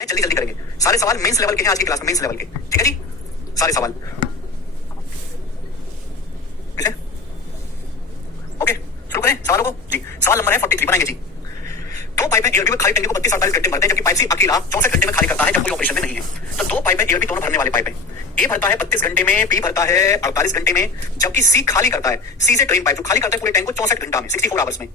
जल्दी जल्दी करेंगे। सारे सवाल मेंस लेवल के हैं आज की क्लास में, मेंस लेवल के। ठीक है जी, सारे सवाल ठीक है। ओके, शुरू करें सवालों को जी। सवाल नंबर है 43 बनाएंगे जी। दो पाइपें एयरबी में खाली टंकी को 32-48 घंटे भरते हैं, जबकि पाइप सी अकेला 64 घंटे में खाली करता है जब कोई ऑपरेशन में नहीं है। तो दो पाइपें एयरबी दोनों भरने वाले पाइप है। ए भरता है 32 घंटे में, बी भरता है 48 घंटे में, जबकि सी खाली करता है। सी से ड्रेन पाइप जो खाली करता है पूरे टैंक को 64 घंटा में, 64 आवर्स में।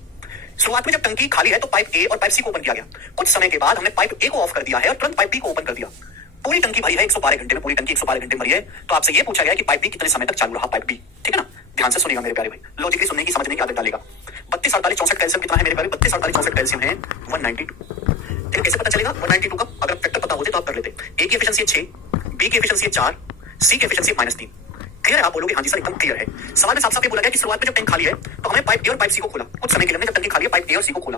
शुरुआत में जब टंकी खाली है तो पाइप ए और पाइप सी को ओपन किया गया। कुछ समय के बाद हमने पाइप ए को ऑफ कर दिया है और तुरंत पाइप बी को ओपन कर दिया। पूरी टंकी भरी है 112 घंटे में, पूरी टंकी 112 घंटे में भरी है। तो आपसे ये पूछा गया कि पाइप बी कितने समय तक चालू रहा, पाइप बी। ठीक है ना, ध्यान से सुनिएगा मेरे प्यारे भाई, लॉजिकली सुनने की, समझने की आदत डालेगा। 32, 48, 64 कैल्शियम कितना है मेरे प्यारे? 32, 48, 64 कैल्शियम है 192। ठीक है, कैसे पता चलेगा 192 का? अगर फैक्टर पता होते तो आप कर लेते। ए की एफिशिएंसी 6, बी की एफिशिएंसी 4, सी की एफिशिएंसी -3। क्लियर है? आप बोलोगे हाँ जी सर एकदम क्लियर है। सवाल में साफ साफ ये बोला गया कि शुरुआत में जब टैंक खाली है तो हमें पाइप ए और पाइप सी को खोला। कुछ समय के लिए हमने जब टंकी खाली है पाइप ए और सी को खोला।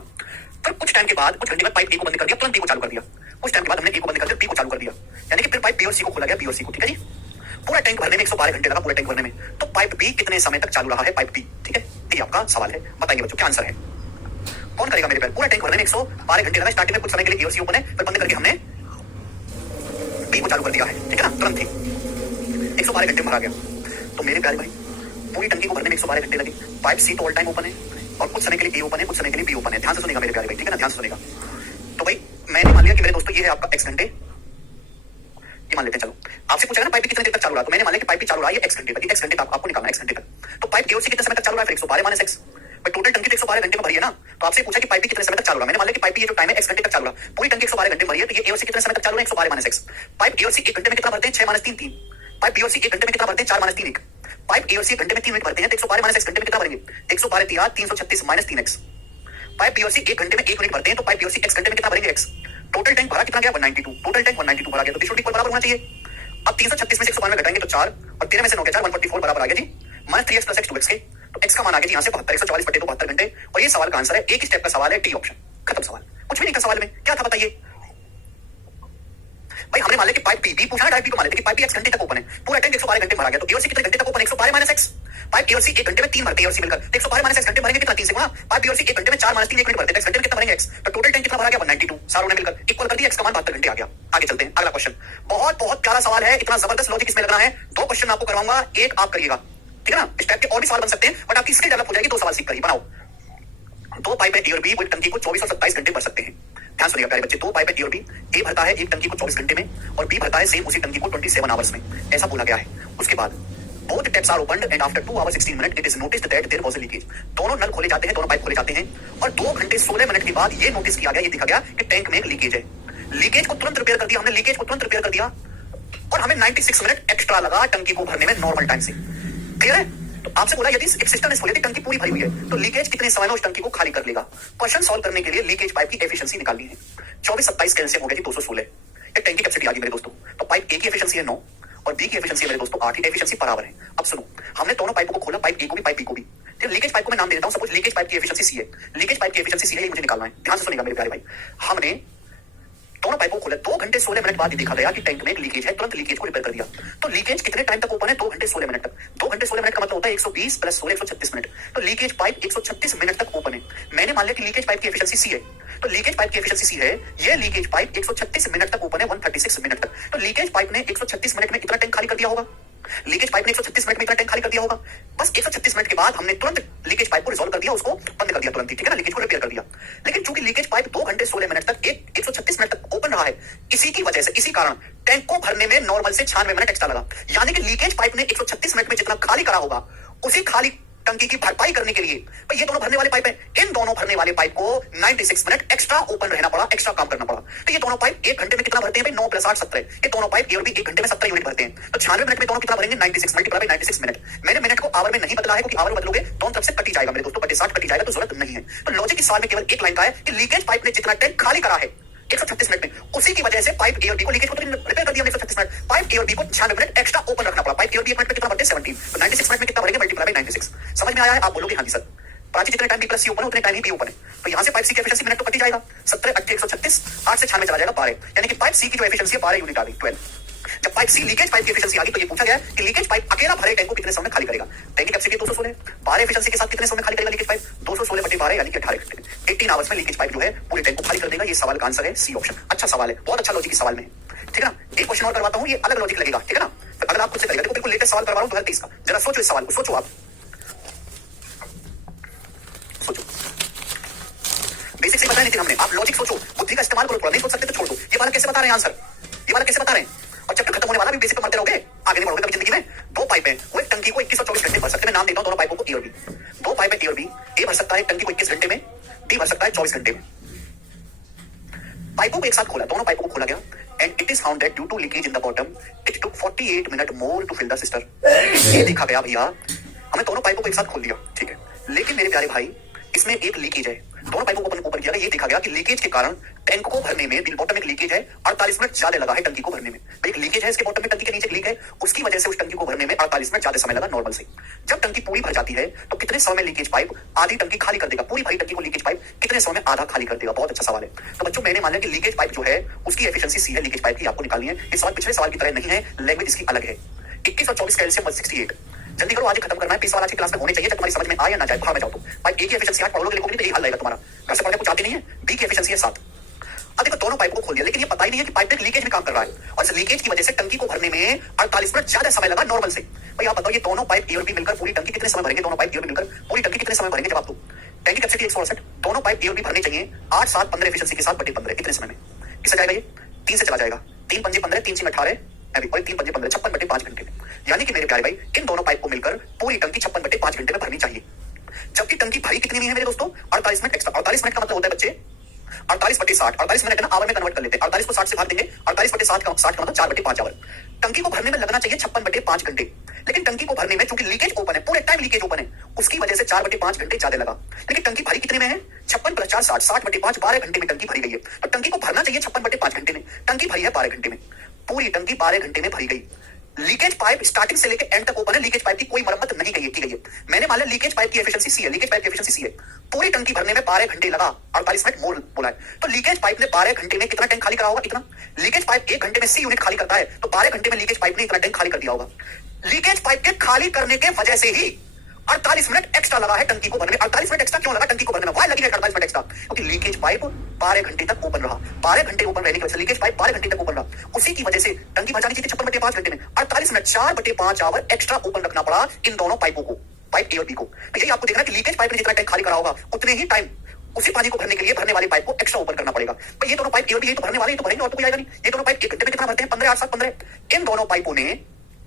फिर कुछ टाइम के बाद, कुछ घंटे बाद पाइप ए को बंद कर दिया, तुरंत बी को चालू कर दिया। कुछ टाइम के बाद हमने ए को बंद कर दिया, बी को चालू कर दिया, यानी कि फिर पाइप बी और सी को खोला गया, बी और सी को। ठीक है जी, पूरा टैंक भरने में 112 घंटे लगा, पूरा टैंक भरने में। तो पाइप बी कितने समय तक चालू रहा है, पाइप बी। ठीक है, ये आपका सवाल है, बताइए बच्चों क्या आंसर है। कौन करेगा मेरे प्यारे? पूरा टैंक भरने में 112 घंटे लगा। स्टार्टिंग में कुछ समय के लिए ए और सी ओपन है, फिर बंद करके हमने बी को चालू कर दिया है। ठीक है ना, तुरंत ही 112 घंटे में भरा गया। तो मेरे प्यारे भाई, पूरी टंकी को भरने में 112 घंटे लगे। पाइप सी तो ऑल टाइम ओपन है और कुछ समय के लिए ए ओपन है, कुछ समय के लिए बी ओपन है। ध्यान से सुनेगा मेरे प्यारे भाई, ठीक है ना, ध्यान से सुनेगा। तो भाई मैंने मान लिया कि मेरे दोस्तों ये है आपका x घंटे, ये मान लेते हैं। चलो आपसे पूछा ना पाइप कितने देर तक चालू रहा, तो मैंने मान लिया कि पाइप चालू रहा है x घंटे तक। x घंटे तक आपको निकालना है, x घंटे तक। तो पाइप ए और सी कितने समय तक चालू रहा है? फिर 112 - x। भाई टोटल टंकी तो 112 घंटे में भरी है ना, तो आपसे पूछा कि पाइप कितने समय तक चालू रहा। मैंने मान लिया कि पाइप ये जो टाइम है x घंटे तक चालू रहा। पूरी टंकी 112 घंटे में भरी है, तो ये ए और सी कितने समय तक चालू है? 112 - x। पाइप ए और सी 1 घंटे में कितना भरते हैं? 6 - 3 3। पाइप बी और सी 1 घंटे में कितना भरते हैं? 4 - 3 1। पाइप ए और सी घंटे में 3 मिनट भरते हैं, तो 112 - x घंटे में कितना भरेंगे? 112 3 336 - 3x। पाइप बी और सी 1 घंटे में 1 मिनट भरते हैं, तो पाइप बी और सी x घंटे में कितना भरेंगे? x। टोटल टैंक भरा कितना गया? 192। टोटल टैंक 192 भरा गया, तो दिस बराबर होना चाहिए। अब 336 में से 112 घटाएंगे तो 4 और 13 में से 9 गया 4, 144 बराबर आ गया जी -3x + x 2x के। तो x का मान आ गया जी यहाँ से 72, 144 बटे 2 72 घंटे। और ये सवाल का आंसर है, एक ही स्टेप का सवाल है, टी ऑप्शन। खत्म सवाल, कुछ भी नहीं था सवाल में। क्या था बताइए भाई? हमने मान लिया कि पाइप बी पूछा, डायरेक्ट बी को मान लेते कि पाइप बी x घंटे तक ओपन है, पूरा टैंक 112 घंटे भरा गया। तो ए और सी कितने घंटे तक ओपन है? 112 - x। पाइप ए और सी 1 घंटे में 3 भरते हैं, और सी मिलकर 112 - x घंटे भरेंगे कितना? 3 से गुणा। पाइप बी और सी 1 घंटे में 4 - 3 1 मिनट भरते हैं, x घंटे में कितना भरेंगे? x। तो टोटल टैंक कितना भरा गया? 192। सारों ने मिलकर इक्वल कर दिया, x का मान 72 घंटे आ गया। आगे चलते हैं, अगला क्वेश्चन। बहुत बहुत प्यारा सवाल है, इतना जबरदस्त लॉजिक इसमें लगना है। 2 क्वेश्चन आपको करवाऊंगा, एक आप करिएगा। ठीक है ना, इस टाइप के और भी सवाल बन सकते हैं, बट आपकी स्किल डेवलप हो जाएगी। 2 सवाल सीख करिए, बनाओ। दो पाइप ए और बी एक टंकी को 24 और 27 घंटे भर सकते हैं। ध्यान सुनिएगा प्यारे बच्चे, दो पाइप ए और बी, ए भरता है एक टंकी को 24 घंटे में और बी भरता है सेम उसी टंकी को 27 आवर्स में, ऐसा बोला गया है। उसके बाद both taps are opened and after 2 hours 16 minutes it is noticed that there was a leakage। दोनों नल खोले जाते हैं, दोनों पाइप खोले जाते हैं और 2 घंटे 16 मिनट के बाद ये नोटिस किया गया, ये देखा गया कि टैंक में एक लीकेज है। लीकेज को तुरंत रिपेयर कर दिया हमने, लीकेज को तुरंत रिपेयर कर दिया और हमें 96 मिनट एक्स्ट्रा लगा टंकी को भरने में नॉर्मल टाइम से। क्लियर है? तो आपसे बोला यदि एक सिस्टम है, टंकी पूरी भरी हुई है, तो लीकेज कितने समय में उस टंकी को खाली कर लेगा। क्वेश्चन सॉल्व करने के लिए लीकेज पाइप की एफिशिएंसी निकालनी है। 24 27 कैल्शियम हो गया जी 216। एक टंकी कैपेसिटी आ गई मेरे दोस्तों। तो पाइप ए की एफिशिएंसी है 9 और बी की एफिशिएंसी है मेरे दोस्तों 8 की एफिशिएंसी बराबर है। अब सुनो, हमने दोनों पाइपों को खोला, पाइप ए को भी पाइप बी को भी। फिर लीकेज पाइप को मैं नाम दे देता हूं, सपोज लीकेज पाइप की एफिशिएंसी सी है। लीकेज पाइप की एफिशिएंसी सी है, ये मुझे निकालना है। ध्यान से सुनिएगा मेरे प्यारे भाई, हमने दोनों पाइपों को खोला, 2 घंटे 16 मिनट बाद देखा गया कि टैंक में एक लीकेज है, तुरंत लीकेज को रिपेयर कर दिया। तो लीकेज कितने टाइम तक ओपन है? 2 घंटे 16 मिनट तक। 2 घंटे 16 मिनट का मतलब होता है 120 + 16 136 मिनट। तो लीकेज पाइप 136 मिनट तक ओपन है। मैंने मान लिया कि लीकेज पाइप की एफिशिएंसी सी है, तो लीकेज पाइप की एफिशिएंसी सी है, ये लीकेज पाइप 136 मिनट तक ओपन है, 136 मिनट तक। तो लीकेज पाइप ने 136 मिनट में इतना टैंक खाली कर दिया होगा। लीकेज पाइप ने 136 मिनट में इतना टैंक खाली कर दिया होगा। बस 136 मिनट के बाद हमने तुरंत लीकेज पाइप को रिजॉल्व कर दिया, उसको बंद कर दिया तुरंत ही। ठीक है ना, लीकेज को रिपेयर कर दिया। लेकिन चूंकि लीकेज पाइप 2 घंटे 16 मिनट तक 136 मिनट तक ओपन रहा है, इसी की वजह से, इसी कारण टैंक को भरने में नॉर्मल से 96 मिनट एक्स्ट्रा लगा। यानी कि लीकेज पाइप ने 136 मिनट में जितना खाली करा होगा, उसी खाली टंकी की भरपाई करने के लिए ये दोनों भरने वाले पाइप हैं, इन दोनों भरने वाले पाइप को 96 मिनट एक्स्ट्रा ओपन रहना पड़ा, एक्स्ट्रा काम करना पड़ा। तो ये दोनों पाइप 1 घंटे में कितना भरते हैं भाई? 9 + 8 17। ये दोनों पाइप ए और बी 1 घंटे में 17 यूनिट भरते हैं। तो 96 मिनट में दोनों कितना भरेंगे? 96 मल्टीप्लाई बाय 96 मिनट। मैंने मिनट को आवर में नहीं बदला है, क्योंकि आवर बदलोगे दोनों तरफ से कटी जाएगा मेरे दोस्तों, 60 कटी जाएगा, तो जरूरत नहीं है। तो लॉजिक इस सवाल में केवल एक लाइन का है कि लीकेज पाइप ने जितना टैंक खाली करा है 136 मिनट में, उसी की वजह से पाइप ए और बी को लीकेज को रिपेयर कर दिया 136 मिनट। पाइप ए और बी को 96 मिनट एक्स्ट्रा ओपन रखना पड़ा। पाइप ए और बी 1 मिनट में कितना भरते हैं? 17। तो 96 मिनट में कितना भरेंगे? Multiply by 96। समझ में आया है? आप बोलोगे हाँ जी सर। प्राची जितने टाइम बी प्लस सी ओपन है उतने टाइम ही बी ओपन है। तो यहाँ से पाइप सी की एफिशिएंसी मिनट तो कटी जाएगा, 17 8 136, 8 से 96 चला जाएगा 12, यानी कि पाइप सी की जो एफिशिएंसी है 12 यूनिट आ गई, 12। जब पाइप सी लीकेज पाइप की एफिशिएंसी आ गई तो ये पूछा गया कि लीकेज पाइप अकेला भरे टैंक को कितने समय में खाली करेगा। टैंक की कैपेसिटी 216, बारह एफिशिएंसी के साथ कितने समय में खाली करेगा लीकेज पाइप? 216/12 यानी कि 18 घंटे में, 18 आवर्स में लीकेज पाइप जो है पूरे टैंक को खाली कर देगा। ये सवाल का आंसर है सी ऑप्शन। अच्छा सवाल है, बहुत अच्छा लॉजिक इस सवाल में है, ठीक है ना। एक क्वेश्चन और करवाता हूं, ये अलग लॉजिक लगेगा, ठीक है ना। तो अगर आप खुद से करेंगे, देखो बिल्कुल लेटेस्ट सवाल करवा रहा हूं 2023 का, जरा सोचो इस सवाल को, सोचो आप सोचो। बेसिक से बताया नहीं थी हमने, आप लॉजिक सोचो, बुद्धि का इस्तेमाल करो, नहीं सोच सकते तो छोड़ दो। ये वाला कैसे बता रहे हैं आंसर, ये वाला कैसे बता रहे हैं? और चैप्टर खत्म होने वाला भी बेसिक पे पढ़ते रहोगे, आगे नहीं बढ़ोगे कभी जिंदगी में। दो पाइप है, वो एक टंकी को 21 और 24 घंटे भर सकते हैं। मैं नाम देता हूं दोनों पाइपों को, ए और बी। दो पाइप है ए और बी, ए भर सकता है टंकी को 21 घंटे में, बी भर सकता है 24 घंटे में। पाइपों को एक साथ खोला, दोनों पाइपों को खोला गया, and it is found that due to leakage in the bottom it took 48 minute more to fill the sister. ये देखा गया भैया, हमें दोनों पाइपों को एक साथ खोल दिया, ठीक है, लेकिन मेरे प्यारे भाई इसमें एक लीकेज है। दोनों पाइपों को ओपन किया गया, ये देखा गया कि लीकेज के कारण टैंक को भरने में, बॉटम एक लीकेज है, 48 मिनट ज्यादा लगा है टंकी को भरने में। एक लीकेज है इसके बॉटम में, टंकी के नीचे एक लीक है, उसकी वजह से उस टंकी को भरने में 48 मिनट ज्यादा समय लगा नॉर्मल से। जब टंकी पूरी भर जाती है तो कितने समय में लीकेज पाइप आधी टंकी खाली कर देगा? पूरी भरी टंकी को लीकेज पाइप कितने समय में आधा खाली कर देगा? बहुत अच्छा सवाल है। तो बच्चों मैंने मान लिया कि लीकेज पाइप जो है उसकी एफिशिएंसी सी है, लीकेज पाइप की आपको निकालनी है। इस सवाल पिछले सवाल की तरह नहीं है, लैंग्वेज इसकी अलग है। 21 और 24 कैल्शियम 168, जल्दी करो, आज खत्म करना है। 20 सवाल आज की क्लास में होने चाहिए, जब तुम्हारी समझ में आए या ना जाए, बाहर में जाओ। तो भाई ए की एफिशिएंसी 8 पढ़ोगे लिखोगे तो यही हल रहेगा तुम्हारा, घर से पढ़ने को चाहते नहीं है। बी की एफिशिएंसी है 7। अब देखो दोनों पाइपों को खोल दिया, लेकिन ये पता ही नहीं है कि पाइप एक लीकेज में काम कर रहा है, और इस लीकेज की वजह से टंकी को भरने में 48 मिनट ज्यादा समय लगा नॉर्मल से। भाई आप बताओ ये दोनों पाइप ए और बी मिलकर पूरी टंकी कितने समय भरेंगे? दोनों पाइप ए और बी मिलकर पूरी टंकी कितने समय भरेंगे? जवाब दो। टंकी कैपेसिटी 168, दोनों पाइप ए और बी भरने चाहिए 8, 7, 15 एफिशिएंसी के साथ बटे 15 कितने समय में? किससे जाएगा ये? 3 से चला जाएगा, 3 पंजे 15, 3 6 18 और 3 पंजे 15, 56/5 घंटे में। यानी कि मेरे प्यारे भाई इन दोनों पाइप को मिलकर पूरी टंकी 56/5 घंटे में भरनी चाहिए। जबकि टंकी भरी कितनी में है मेरे दोस्तों? 48 मिनट एक्स्ट्रा। 48 मिनट का मतलब होता है बच्चे 48/60, 48 मिनट है ना, आवर में कन्वर्ट कर लेते हैं। 48 को 60 से भाग देंगे, 48/60 का 60 का मतलब 4/5 आवर। टंकी को भरने में लगना चाहिए 56/5 घंटे, लेकिन टंकी को भरने में चूंकि लीकेज ओपन है, पूरे टाइम लीकेज ओपन है, उसकी वजह से 4/5 घंटे ज्यादा लगा। लेकिन टंकी भरी कितने में है? 56 + 4 60, 60/5 12 घंटे में टंकी भरी गई है। तो टंकी को भरना चाहिए 56/5 घंटे में, टंकी भरी है 12 घंटे में, पूरी टंकी 12 घंटे में भरी गई। लीकेज पाइप स्टार्टिंग से लेकर एंड तक ओपन है, लीकेज पाइप की कोई मरम्मत नहीं की गई है। मैंने मान लिया लीकेज पाइप की एफिशिएंसी सी है, लीकेज पाइप की एफिशिएंसी सी है, पूरी टंकी भरने में 12 घंटे लगा, 48 मिनट मोर बोला है। तो लीकेज पाइप ने 12 घंटे में कितना टैंक खाली करा होगा? इतना। लीकेज पाइप 1 घंटे में सी यूनिट खाली करता है, तो 12 घंटे में लीकेज पाइप ने इतना टैंक खाली कर दिया होगा। लीकेज पाइप के खाली करने के वजह से ही 48 मिनट एक्स्ट्रा लगा है टंकी को भरने में। 48 मिनट एक्स्ट्रा क्यों लगा टंकी को भरने में? वाई लगी है 48 मिनट एक्स्ट्रा, क्योंकि लीकेज पाइप 12 घंटे तक ओपन रहा। 12 घंटे ओपन रहने की वजह से लीकेज पाइप 12 घंटे तक ओपन रहा, उसी की वजह से टंकी भर जानी चाहिए 56/5 घंटे में। 48 मिनट 4/5 आवर एक्स्ट्रा ओपन रखना पड़ा इन दोनों पाइपों को, पाइप ए और बी को। तो यही आपको देखना कि लीकेज पाइप ने जितना टैंक खाली करा होगा उतने ही टाइम उसी पानी को भरने के लिए भरने वाले पाइप को एक्स्ट्रा ओपन करना पड़ेगा। तो ये दोनों पाइप ए और बी तो भरने वाले, ये तो भरेंगे और तो कोई आएगा नहीं। ये दोनों पाइप 1 घंटे में कितना भरते हैं? 15, 8, 7, 15। इन दोनों पाइपों ने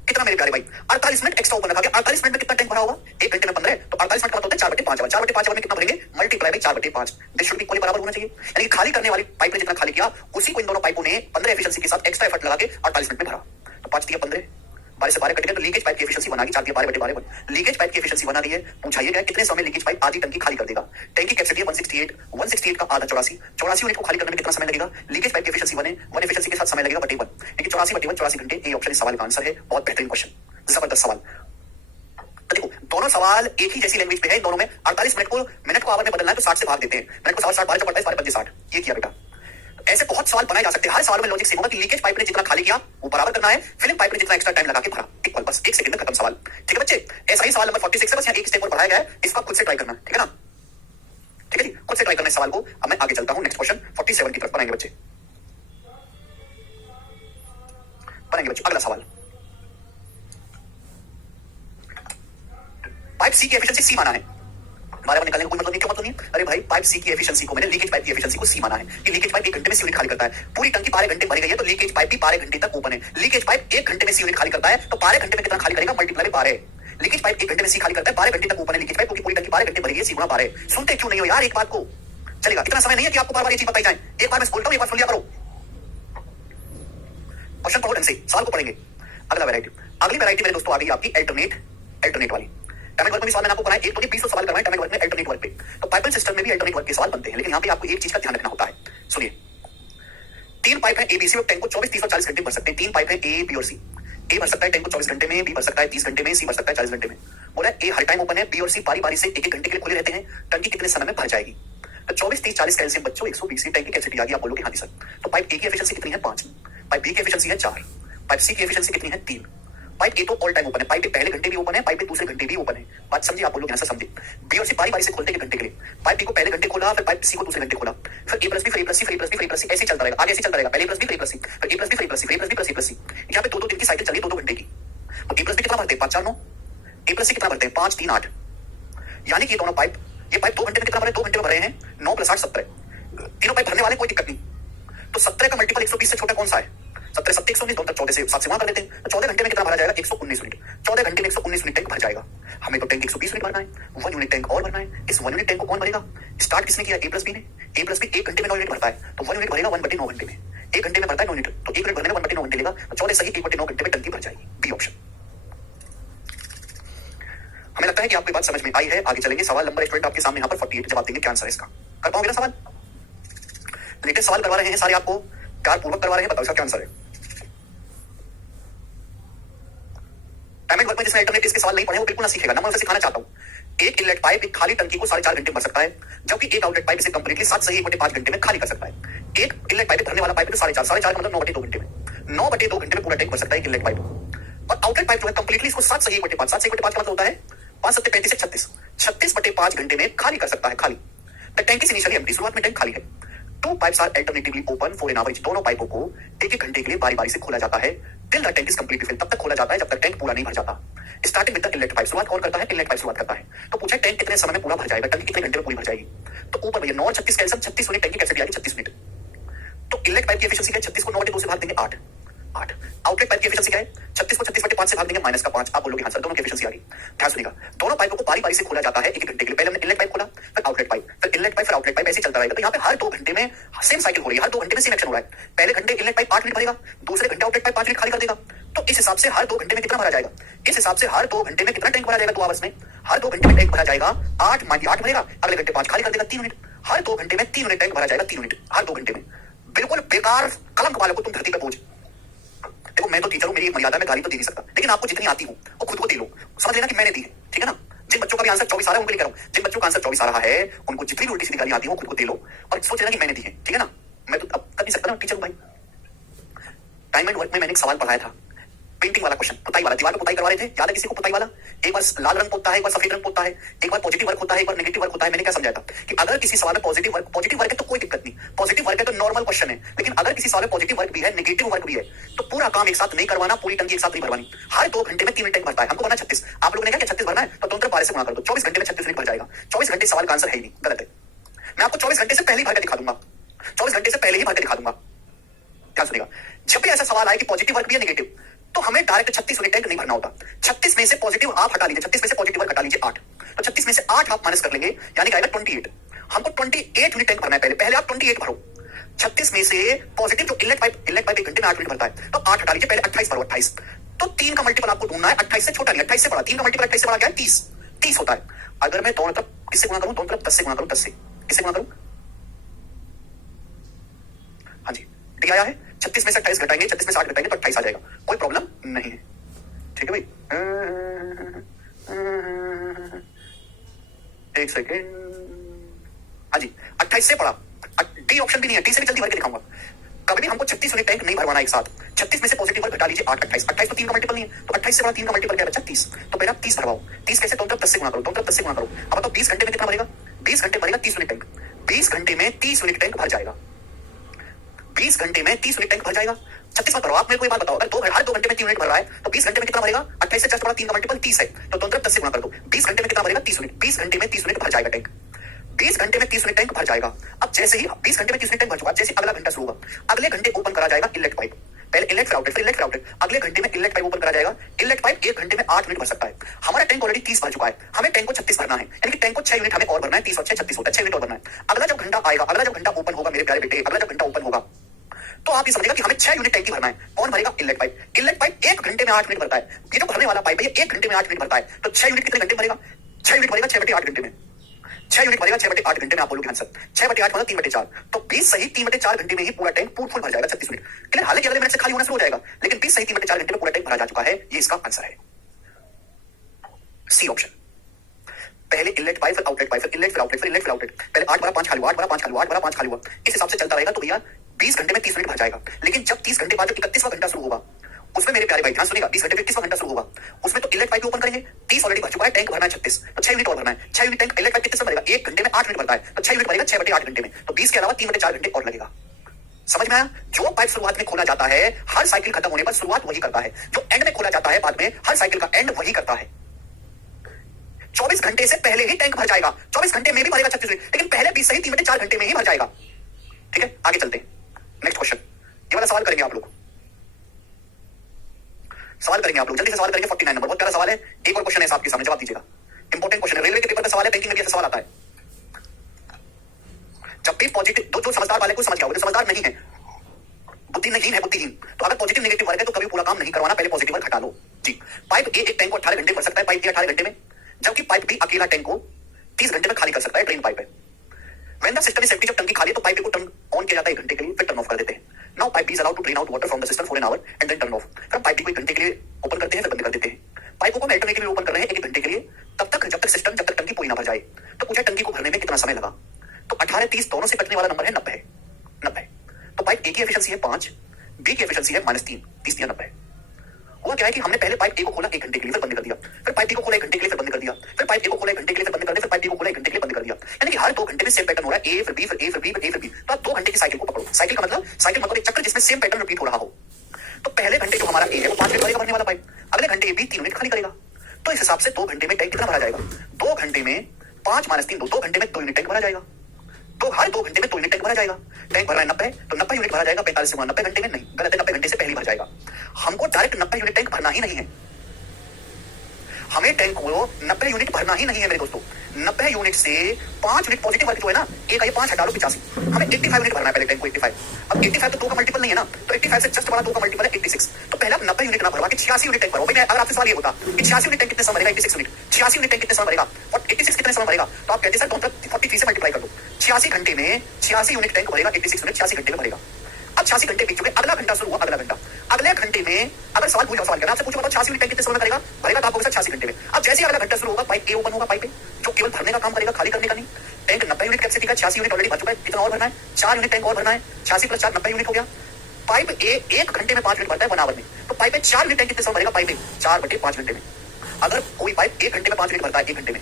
कितना मेरे प्यारे भाई 48 मिनट एक्स्ट्रा ओपन रखा गया। 48 मिनट में कितना टैंक भरा होगा? 1 घंटे में 15, तो 48 मिनट का मतलब 4/5 आवर। 4/5 आवर में कितना भरेंगे? Multiply by 4/5। This should be equally बराबर होना चाहिए। यानी कि खाली करने वाली पाइप ने जितना खाली किया उसी को इन दोनों पाइपों ने 15 एफिशिएंसी के साथ एक्स्ट्रा एफर्ट लगा के 48 मिनट में भरा। तो 5 दिया 15, 12 से 12 कट गया, तो लीकेज पाइप की एफिशिएंसी 1 आ गई। 4 दिया 12/12, लीकेज पाइप की एफिशिएंसी 1 आ गई है। पूछाइए गया कितने समय लीकेज पाइप आधी टंकी खाली कर देगा? टंकी कैपेसिटी 168, 168 का आधा 84, 84 यूनिट को खाली करने में कितना समय लगेगा? लीकेज पाइप की एफिशिएंसी 1 है, 1 एफिशिएंसी के साथ समय लगेगा 1/1, लेकिन 84/1 84 घंटे। ए ऑप्शन इस सवाल का आंसर है। बहुत बेहतरीन क्वेश्चन, जबरदस्त सवाल। तो देखो दोनों सवाल एक ही जैसी लैंग्वेज पे है, दोनों में 48 मिनट को आवर में बदलना है तो 60 से भाग देते हैं। मिनट को 60, 12 45, 12 60, ये किया बेटा। ऐसे बहुत सवाल बनाए जा सकते हैं, हर सवाल में लॉजिक सेम होगा कि लीकेज पाइप ने जितना खाली किया वो बराबर करना है, फिलिंग पाइप ने जितना एक्स्ट्रा टाइम लगा के भरा, इक्वल। बस 1 सेकंड में खत्म सवाल। ठीक है बच्चे, ऐसा ही सवाल नंबर 46 है, बस यहाँ एक स्टेप और बढ़ाया गया है, इसको खुद से ट्राई करना, ठीक है ना? ठीक है जी, खुद से ट्राई करना इस सवाल को। अब मैं आगे चलता हूं, नेक्स्ट क्वेश्चन 47 की तरफ बनाएंगे बच्चे, बनाएंगे बच्चे। अगला सवाल, पाइप सी की एफिशिएंसी सी माना है, बारे में निकालने का कोई मतलब नहीं, क्यों मतलब नहीं? अरे भाई पाइप सी की एफिशिएंसी को मैंने लीकेज पाइप की एफिशिएंसी को सी माना है कि लीकेज पाइप 1 घंटे में सी यूनिट खाली करता है, पूरी टंकी 12 घंटे भरी गई है, तो लीकेज पाइप भी 12 घंटे तक ओपन है। लीकेज पाइप 1 घंटे में सी यूनिट खाली करता है, तो 12 घंटे में कितना खाली करेगा? मल्टीप्लाई 12। लीकेज पाइप 1 घंटे में सी खाली करता है, 12 घंटे तक ओपन है लीकेज पाइप, क्योंकि पूरी टंकी 12 घंटे भरी है, सी गुणा 12। सुनते क्यों नहीं हो यार एक बात को? चलेगा, इतना समय नहीं है कि आपको बार-बार ये चीज बताई जाए। एक बार मैं बोलता हूं, एक बार सुन लिया करो। क्वेश्चन पढ़ो ढंग से, सवाल को पढ़ेंगे। अगला वैरायटी, अगली वैरायटी मेरे दोस्तों आ गई आपकी अल्टरनेट वाली। टर्मिनल वर्क में सवाल मैंने आपको बनाया, एक तो 20 सवाल करवाए टर्मिनल वर्क में, अल्टरनेट वर्क पे। तो पाइपलाइन सिस्टम में भी अल्टरनेट वर्क के सवाल बनते हैं, लेकिन यहाँ पे आपको एक चीज का ध्यान रखना होता है। सुनिए, 3 पाइप है एबीसी, और टैंक को 24, 30 और 40 घंटे भर सकते हैं। 3 पाइप है ए, बी और सी। ए भर सकता है टैंक को 24 घंटे में, बी भर सकता है 30 घंटे में, सी भर सकता है 40 घंटे में। बोला ए हर टाइम ओपन है, बी और सी बारी बारी से 1-1 घंटे के लिए खुले रहते हैं। टंकी कितने समय में भर जाएगी? तो 24, 30, 40 कैल्शियम बच्चों 120 टैंक की कैपेसिटी आ गई। आप बोलोगे हाँ जी सर, तो पाइप ए की एफिशिएंसी कितनी है? 5, पाइप बी की एफिशिएंसी है 4, पाइप सी की एफिशिएंसी कितनी है 3। पाइप ए तो ऑल टाइम ओपन है, पाइप ए पहले घंटे भी ओपन है, पाइप ए दूसरे घंटे भी ओपन है। बात समझिए आप लोग, यहाँ से समझिए। बी और सी बारी बारी से खोलते हैं घंटे के लिए। पाइप बी को पहले घंटे खोला, फिर पाइप सी को दूसरे घंटे खोला, फिर ए प्लस बी, फिर ए प्लस सी, फिर ए प्लस बी, फिर ए प्लस सी, ऐसे चलता रहेगा, आगे ऐसे चलता रहेगा। पहले ए प्लस बी, फिर ए प्लस सी, फिर ए प्लस बी, फिर ए प्लस सी, फिर ए प्लस बी, फिर ए प्लस सी, यहाँ पे 2-2 दिन की साइकिल चल रही है, 2-2 घंटे की। तो ए प्लस बी कितना भरते हैं 5-4-9, ए प्लस सी कितना भरते हैं 5-3-8, यानी कि ये दोनों पाइप, ये पाइप 2 घंटे में कितना भरे, 2 घंटे में भरे हैं 9 + 8 17। तीनों पाइप भरने वाले, कोई दिक्कत नहीं। तो 17 का मल्टीपल 120 से छोटा कौन सा है? 17 7 119, दोनों तक 14 से 7 से वहां कर देते हैं। तो 14 घंटे में कितना भरा जाएगा 119 मिनट। 14 घंटे में 119 मिनट टैंक भर जाएगा। हमें तो टैंक 120 मिनट भरना है, 1 यूनिट टैंक और भरना है। इस 1 यूनिट टैंक को कौन भरेगा? स्टार्ट किसने किया? ए प्लस बी ने। ए प्लस बी 1 घंटे में 9 यूनिट भरता है, तो 1 यूनिट भरेगा 1/9 घंटे में। 1 घंटे में भरता है 9 यूनिट, तो 1 यूनिट भरने में 1/9 घंटे लेगा, तो 14 सही 1/9 घंटे में टंकी भर जाएगी। B option. हमें लगता है कि आपको बात समझ में आई है। आगे चलेंगे। सवाल नंबर स्टूडेंट आपके सामने यहाँ पर 48 जवाब देंगे। क्या आंसर है इसका? कर पाओगे ना सवाल? लेटेस्ट सवाल करवा रहे हैं सारे, आपको प्यार पूर्वक करवा रहे हैं। बताओ इसका क्या आंसर है? टाइम एंड वर्क में जिसने अल्टरनेट इसके सवाल नहीं पढ़े वो बिल्कुल ना सीखेगा ना। मैं उसे सिखाना चाहता हूँ। एक इनलेट पाइप एक खाली टंकी को 4.5 घंटे भर सकता है, जबकि एक आउटलेट पाइप इसे कंप्लीटली 7 सही 1/5 घंटे में खाली कर सकता है। एक इनलेट पाइप भरने वाला पाइप तो 4.5 का मतलब 9/2 घंटे में, 9/2 घंटे में पूरा टैंक भर सकता है एक इनलेट पाइप। और आउटलेट पाइप जो है कंप्लीटली इसको 7 सही 1/5, 7 से 1/5 का मतलब होता है 5 7 35 से 36, 36/5 घंटे में खाली कर सकता है। खाली the tank is initially empty, शुरुआत में टैंक खाली है। 2 pipes are alternatively open for an average, दोनों पाइपों को 1-1 घंटे के लिए बारी बारी से खोला जाता है। Till the tank is completely fill, तब तक खोला जाता है जब तक टैंक पूरा नहीं भर जाता। Starting with the inlet pipe, शुरुआत कौन करता है? इनलेट पाइप शुरुआत करता है। तो पूछा टैंक कितने समय में पूरा भर जाएगा, टंकी कितने घंटे में पूरी भर जाएगी? तो ऊपर भैया 9 और 36 कैंसिल, 36 मिनट टंकी कैसे आएगी 36 मिनट। तो इनलेट पाइप की एफिशिएंसी क्या है? 36 को 9/2 से भाग देंगे 8। आउटलेट पाइप की एफिशिएंसी क्या है? 36 को 36/5 से भाग देंगे -5। आप बोलोगे हाँ सर, दोनों की एफिशिएंसी आ गई। ध्यान सुनिएगा, दोनों पाइपों को बारी बारी से खोला जाता है 1-1 घंटे के लिए। पहले हमने इनलेट पाइप खोला, फिर आउटलेट पाइप, फिर इनलेट पाइप, फिर आउटलेट पाइप, ऐसे चलता रहेगा। तो यहाँ पे हर 2 घंटे में सेम साइकिल हो रही है, हर 2 घंटे में सेम एक्शन हो रहा है। पहले घंटे इनलेट पाइप 8 मिनट भरेगा, दूसरे घंटे आउटलेट पाइप 5 मिनट खाली कर देगा। तो इस हिसाब से हर 2 घंटे में कितना भरा जाएगा? इस हिसाब से हर 2 घंटे में कितना टैंक भरा जाएगा 2 आवर्स में? हर 2 घंटे में टैंक भरा जाएगा 8 भरेगा, अगले घंटे 5 खाली कर देगा 3 मिनट। हर 2 घंटे में 3 यूनिट टैंक भरा जाएगा 3 यूनिट हर 2 घंटे में। बिल्कुल बेकार कलंक वालों को तुम धरती पर बोझ। देखो मैं तो टीचर हूं, मेरी एक मर्यादा में गाली तो दे नहीं सकता, लेकिन आपको जितनी आती हो वो खुद को दे लो। समझ लेना कि मैंने दी है, ठीक है ना? जिन बच्चों का भी आंसर 24 आ रहा है उनके लिए कह रहा हूं, जिन बच्चों का आंसर 24 आ रहा है उनको जितनी भी उल्टी सीधी गाली आती है वो खुद को दे लो और सोच लेना कि मैंने दी है, ठीक है ना? मैं तो अब कर नहीं सकता ना, टीचर हूं भाई। टाइम एंड वर्क में मैंने एक सवाल पढ़ाया था, पेंटिंग वाला क्वेश्चन, पुताई वाला। दीवार पर पुताई करवा रहे थे, याद है किसी को पुताई वाला? एक बार लाल रंग होता है, एक बार सफेद रंग होता है, एक बार पॉजिटिव वर्क होता है, एक बार नेगेटिव वर्क होता है। मैंने क्या समझाया था कि अगर किसी सवाल में पॉजिटिव वर्क है तो कोई दिक्कत नहीं, पॉजिटिव वर्क है तो नॉर्मल क्वेश्चन है। लेकिन अगर किसी सवाल में पॉजिटिव वर्क भी है, नेगेटिव वर्क भी है, तो पूरा काम एक साथ नहीं करवाना, पूरी टंकी एक साथ नहीं भरवानी। हर 2 घंटे में 3 मिनट टैंक भरता है, हमको भरना 36। आप लोगों ने क्या 36 भरना है तो दोनों तरफ 12 से गुणा कर दो, 24 घंटे में 36 मिनट भर जाएगा। 24 घंटे सवाल का आंसर है ही नहीं, गलत है। मैं आपको 24 घंटे से पहले ही भर के दिखा दूंगा, 24 घंटे से पहले ही भर के दिखा दूंगा। क्या सुनेगा? जब भी ऐसा सवाल आए कि पॉजिटिव वर्क भी है नेगेटिव, तो हमें डायरेक्ट 36 यूनिट टैंक नहीं भरना होता। 36 में से पॉजिटिव आप हटा लीजिए, 36 में से पॉजिटिव वर्क हटा लीजिए 8, तो 36 में से 8 आप माइनस कर लेंगे, यानी आएगा 28। हमको 28 यूनिट टैंक भरना है। पहले आप 28 भरो। 36 में से पॉजिटिव जो इनलेट पाइप 1 घंटे में 8 मिनट भरता है, तो 8 हटा लीजिए, पहले 28 भरो। 28 तो 3 का मल्टीपल आपको ढूंढना है, 28 से छोटा नहीं, 28 से बड़ा। 3 का मल्टीपल 28 से बड़ा क्या है? 30 होता है। अगर मैं दोनों तरफ किससे गुणा करूं? दोनों तरफ 10 से गुणा करूं, 10 से किससे गुणा करूं? हाँ जी, डी आया है। 36 में से 28 घटाएंगे, 36 में से 8 घटाएंगे तो 28 आ जाएगा, कोई प्रॉब्लम नहीं है, ठीक है भाई? एक सेकेंड। हाँ जी, 28 से बड़ा डी ऑप्शन भी नहीं है, डी से भी जल्दी भर के दिखाऊंगा। कभी भी हमको 36 यूनिट टैंक नहीं भरवाना एक साथ। 36 में से पॉजिटिव वर्क घटा लीजिए 8, 28 तो 3 का मल्टीपल नहीं है, तो 28 से बड़ा 3 का मल्टीपल क्या बचा? 30। तो पहले आप 30 भरवाओ। 30 कैसे? दोनों तरफ 10 से गुणा करो, दोनों तरफ 10 से गुणा करो। अब तो 20 घंटे में कितना भरेगा? 20 घंटे भरेगा 30 यूनिट टैंक। 20 घंटे में 30 यूनिट टैंक भर जाएगा। 20 घंटे में 30 यूनिट टैंक भर जाएगा। 36 मत करो, आप मेरे को एक बात बताओ, अगर हर 2 घंटे में 3 यूनिट भर रहा है तो 20 घंटे में कितना भरेगा? 28 से जस्ट बड़ा 3 का मल्टीपल 30 है, तो दोनों तरफ 10 से गुणा कर दो। 20 घंटे में कितना भरेगा? 30 यूनिट। 20 घंटे में 30 यूनिट भर जाएगा टैंक। 20 घंटे में 30 यूनिट टैंक भर जाएगा। अब जैसे ही 20 घंटे में 30 यूनिट टैंक भर चुका, जैसे अगला घंटा शुरू होगा, अगले घंटे ओपन करा जाएगा इनलेट पाइप। पहले इनलेट फिर आउटलेट, फिर इनलेट फिर आउटलेट। अगले घंटे में इनलेट पाइप ओपन करा जाएगा। इनलेट पाइप 1 घंटे में 8 मिनट भर सकता है। हमारा टैंक ऑलरेडी 30 भर चुका है, हमें टैंक को 36 भरना है, यानी कि टैंक को 6 यूनिट हमें और भरना है। 30 और 6 36 होता है, 6 यूनिट और भरना है। अगला जब घंटा आएगा, अगला जब घंटा ओपन होगा मेरे प्यारे बेटे, अगला जब घंटा ओपन होगा तो आप ये समझेगा कि हमें 6 यूनिट टैंक ही भरना है। कौन भरेगा? Inlet pipe. इनलेट पाइप 1 घंटे में 8 मिनट भरता है। ये जो भरने वाला पाइप है ये 1 घंटे में 8 मिनट भरता है, तो 6 यूनिट कितने घंटे भरेगा? 6 यूनिट भरेगा 6/8 घंटे में। 6 यूनिट भरेगा 6/8 घंटे में। आप बोलोगे आंसर 6/8 मतलब 3/4, तो 20 सही 3/4 घंटे में ही पूरा टैंक फुल भर जाएगा 36 मिनट। क्लियर? हालांकि अगले मिनट से खाली होना शुरू हो जाएगा, लेकिन 20 सही 3/4 घंटे में पूरा टैंक भरा जा चुका है। ये इसका आंसर है, सी ऑप्शन। पहले इनलेट पाइप, फिर आउटलेट पाइप, फिर इनलेट फिर आउटलेट, फिर इनलेट फिर आउटलेट। पहले 8 बड़ा 5 खाली हुआ, 8 बड़ा 5 खाली हुआ, 8 बड़ा 5 खाली हुआ, इस हिसाब से चलता रहेगा। तो भैया 20 घंटे में 30 मिनट भर जाएगा। लेकिन जब 30 घंटे बाद जो 31वां घंटा शुरू होगा, उस उसमें मेरे प्यारे भाई ध्यान सुनेगा, 20 घंटे में 21वां घंटा शुरू होगा, उसमें तो इनलेट पाइप ओपन करेंगे, 30 ऑलरेडी भर चुका है, टैंक भरना है 36, तो 6 यूनिट और भरना है, 6 यूनिट टैंक इनलेट पाइप कितने समय भरेगा, 1 घंटे में 8 मिनट भरता है, तो 6 यूनिट भरेगा 6/8 घंटे में, तो 20 के अलावा 3/4 घंटे और लगेगा। समझ में आया? जो पाइप शुरुआत में खोला जाता है हर साइकिल खत्म होने पर शुरुआत वही करता है, जो एंड में खोला जाता है बाद में हर साइकिल का एंड वही करता है। 24 घंटे से पहले ही टैंक भर जाएगा, 24 घंटे में भी भरेगा 36 यूनिट, लेकिन पहले 20 सही 3/4 घंटे में ही भर जाएगा। ठीक है, आगे चलते हैं। नेक्स्ट क्वेश्चन, ये वाला सवाल करेंगे आप लोग, सवाल करेंगे आप लोग, जल्दी से सवाल करेंगे। 49 नंबर, बहुत प्यारा सवाल है। एक और क्वेश्चन है आपके सामने, जवाब दीजिएगा। इंपॉर्टेंट क्वेश्चन है, रेलवे के पेपर का सवाल है, बैंकिंग में भी ऐसा सवाल आता है। जब भी पॉजिटिव, जो समझदार वाले को समझ गया, जो समझदार नहीं है, बुद्धिहीन है, बुद्धिहीन, तो अगर पॉजिटिव नेगेटिव वर्क है तो कभी पूरा काम नहीं करवाना, पहले पॉजिटिव वर्क हटा लो जी। पाइप ए एक टैंक को 18 घंटे भर सकता है, पाइप बी 18 घंटे में, जबकि पाइप बी अकेला टैंक को 30 घंटे में खाली कर सकता है। ड्रेन पाइप है। When the system is empty, जब टंकी खाली है तो पाइप को टर्न ऑन किया जाता है 1 घंटे के लिए, फिर टर्न ऑफ कर देते हैं। Now pipe B is allowed to drain out water from the system for an hour and then turn off. फिर पाइप बी को 1 घंटे के लिए ओपन करते हैं, फिर बंद कर देते हैं। पाइपों को हम अल्टरनेटिव में ओपन कर रहे हैं 1 घंटे के लिए, तब तक जब तक टंकी पूरी ना भर जाए। तो पूछा टंकी को भरने में कितना समय लगा, तो 18 30 दोनों से कटने वाला नंबर है 90। तो पाइप ए की एफिशिएंसी है 5, बी की एफिशिएंसी है -3, 30 या 90। हुआ क्या है कि हमने पहले पाइप ए को खोला 1 घंटे के लिए, फिर बंद कर दिया, फिर पाइप बी को खोला 1 घंटे के लिए, फिर बंद कर दिया, फिर पाइप ए को खोला 1 घंटे के लिए, फिर बंद कर दिया, फिर पाइप बी को खोला 1 घंटे के लिए, बंद कर दिया। यानी कि हर 2 घंटे में सेम पैटर्न हो रहा है, ए फिर बी फिर ए फिर बी फिर ए फिर बी। तो आप 2 घंटे की साइकिल को पकड़ो। साइकिल का मतलब, साइकिल मतलब एक चक्र जिसमें सेम पैटर्न रिपीट हो रहा हो। तो पहले घंटे जो हमारा ए है वो 5 मिनट भरेगा भरने वाला पाइप, अगले घंटे ए बी 3 मिनट खाली करेगा। तो इस हिसाब से 2 घंटे में टैंक कितना भरा जाएगा, 2 घंटे में 5 - 3 2 घंटे में 2 यूनिट टैंक भरा जाएगा। तो हर 2 घंटे में 2 यूनिट टैंक भरा जाएगा। टैंक भर रहा है 90, तो 90 यूनिट भरा जाएगा 45 से 90 घंटे में, नहीं गलत है, 90 घंटे से पहले भर जाएगा। हमको डायरेक्ट 90 यूनिट टैंक भरना ही नहीं है, हमें टैंक को 90 यूनिट भरना ही नहीं है मेरे दोस्तों। 90 यूनिट से 5 यूनिट पॉजिटिव वर्क जो है ना, एक ये 5 हटा लो 85, हमें 85 यूनिट भरना है पहले टैंक को। 85, अब 85 तो 2 का मल्टीपल नहीं है ना, तो 85 से जस्ट बड़ा 2 का मल्टीपल है 86। तो पहले आप 90 यूनिट ना भरवा के 86 यूनिट टैंक भरो। भाई अगर आपसे सवाल ये होता कि 86 यूनिट टैंक कितने समय भरेगा, 86 यूनिट, 86 यूनिट टैंक कितने समय भरेगा और 86 कितने समय भरेगा, तो आप कहते सर 43 से मल्टीप्लाई कर दो। 86 घंटे में 86 यूनिट टैंक भरेगा, 86 यूनिट 86 घंटे में भरेगा। अब 86 घंटे बीत चुके, अगला घंटा शुरू हुआ, अगला घंटा, अगले घंटे में अगर सवाल पूछा, सवाल करना आपसे पूछा, 86 यूनिट टैंक कितने समय में करेगा, भरेगा, तो आपको 86 घंटे में। अब जैसे अगला घंटा शुरू होगा, पाइप ए ओपन होगा, पाइप ए जो केवल भरने का काम करेगा, खाली करने का नहीं। टैंक 90 यूनिट कैपेसिटी का, 86 यूनिट ऑलरेडी भर चुका है, कितना और भरना है, 4 यूनिट टैंक और भरना है, 86 + 4 90 यूनिट हो गया। पाइप ए 1 घंटे में 5 मिनट भरता है 1 आवर में, तो पाइप ए 4 यूनिट टैंक कितने समय भरेगा, पाइप ए 4/5 घंटे में। अगर कोई पाइप 1 घंटे में 5 मिनट भरता है, 1 घंटे में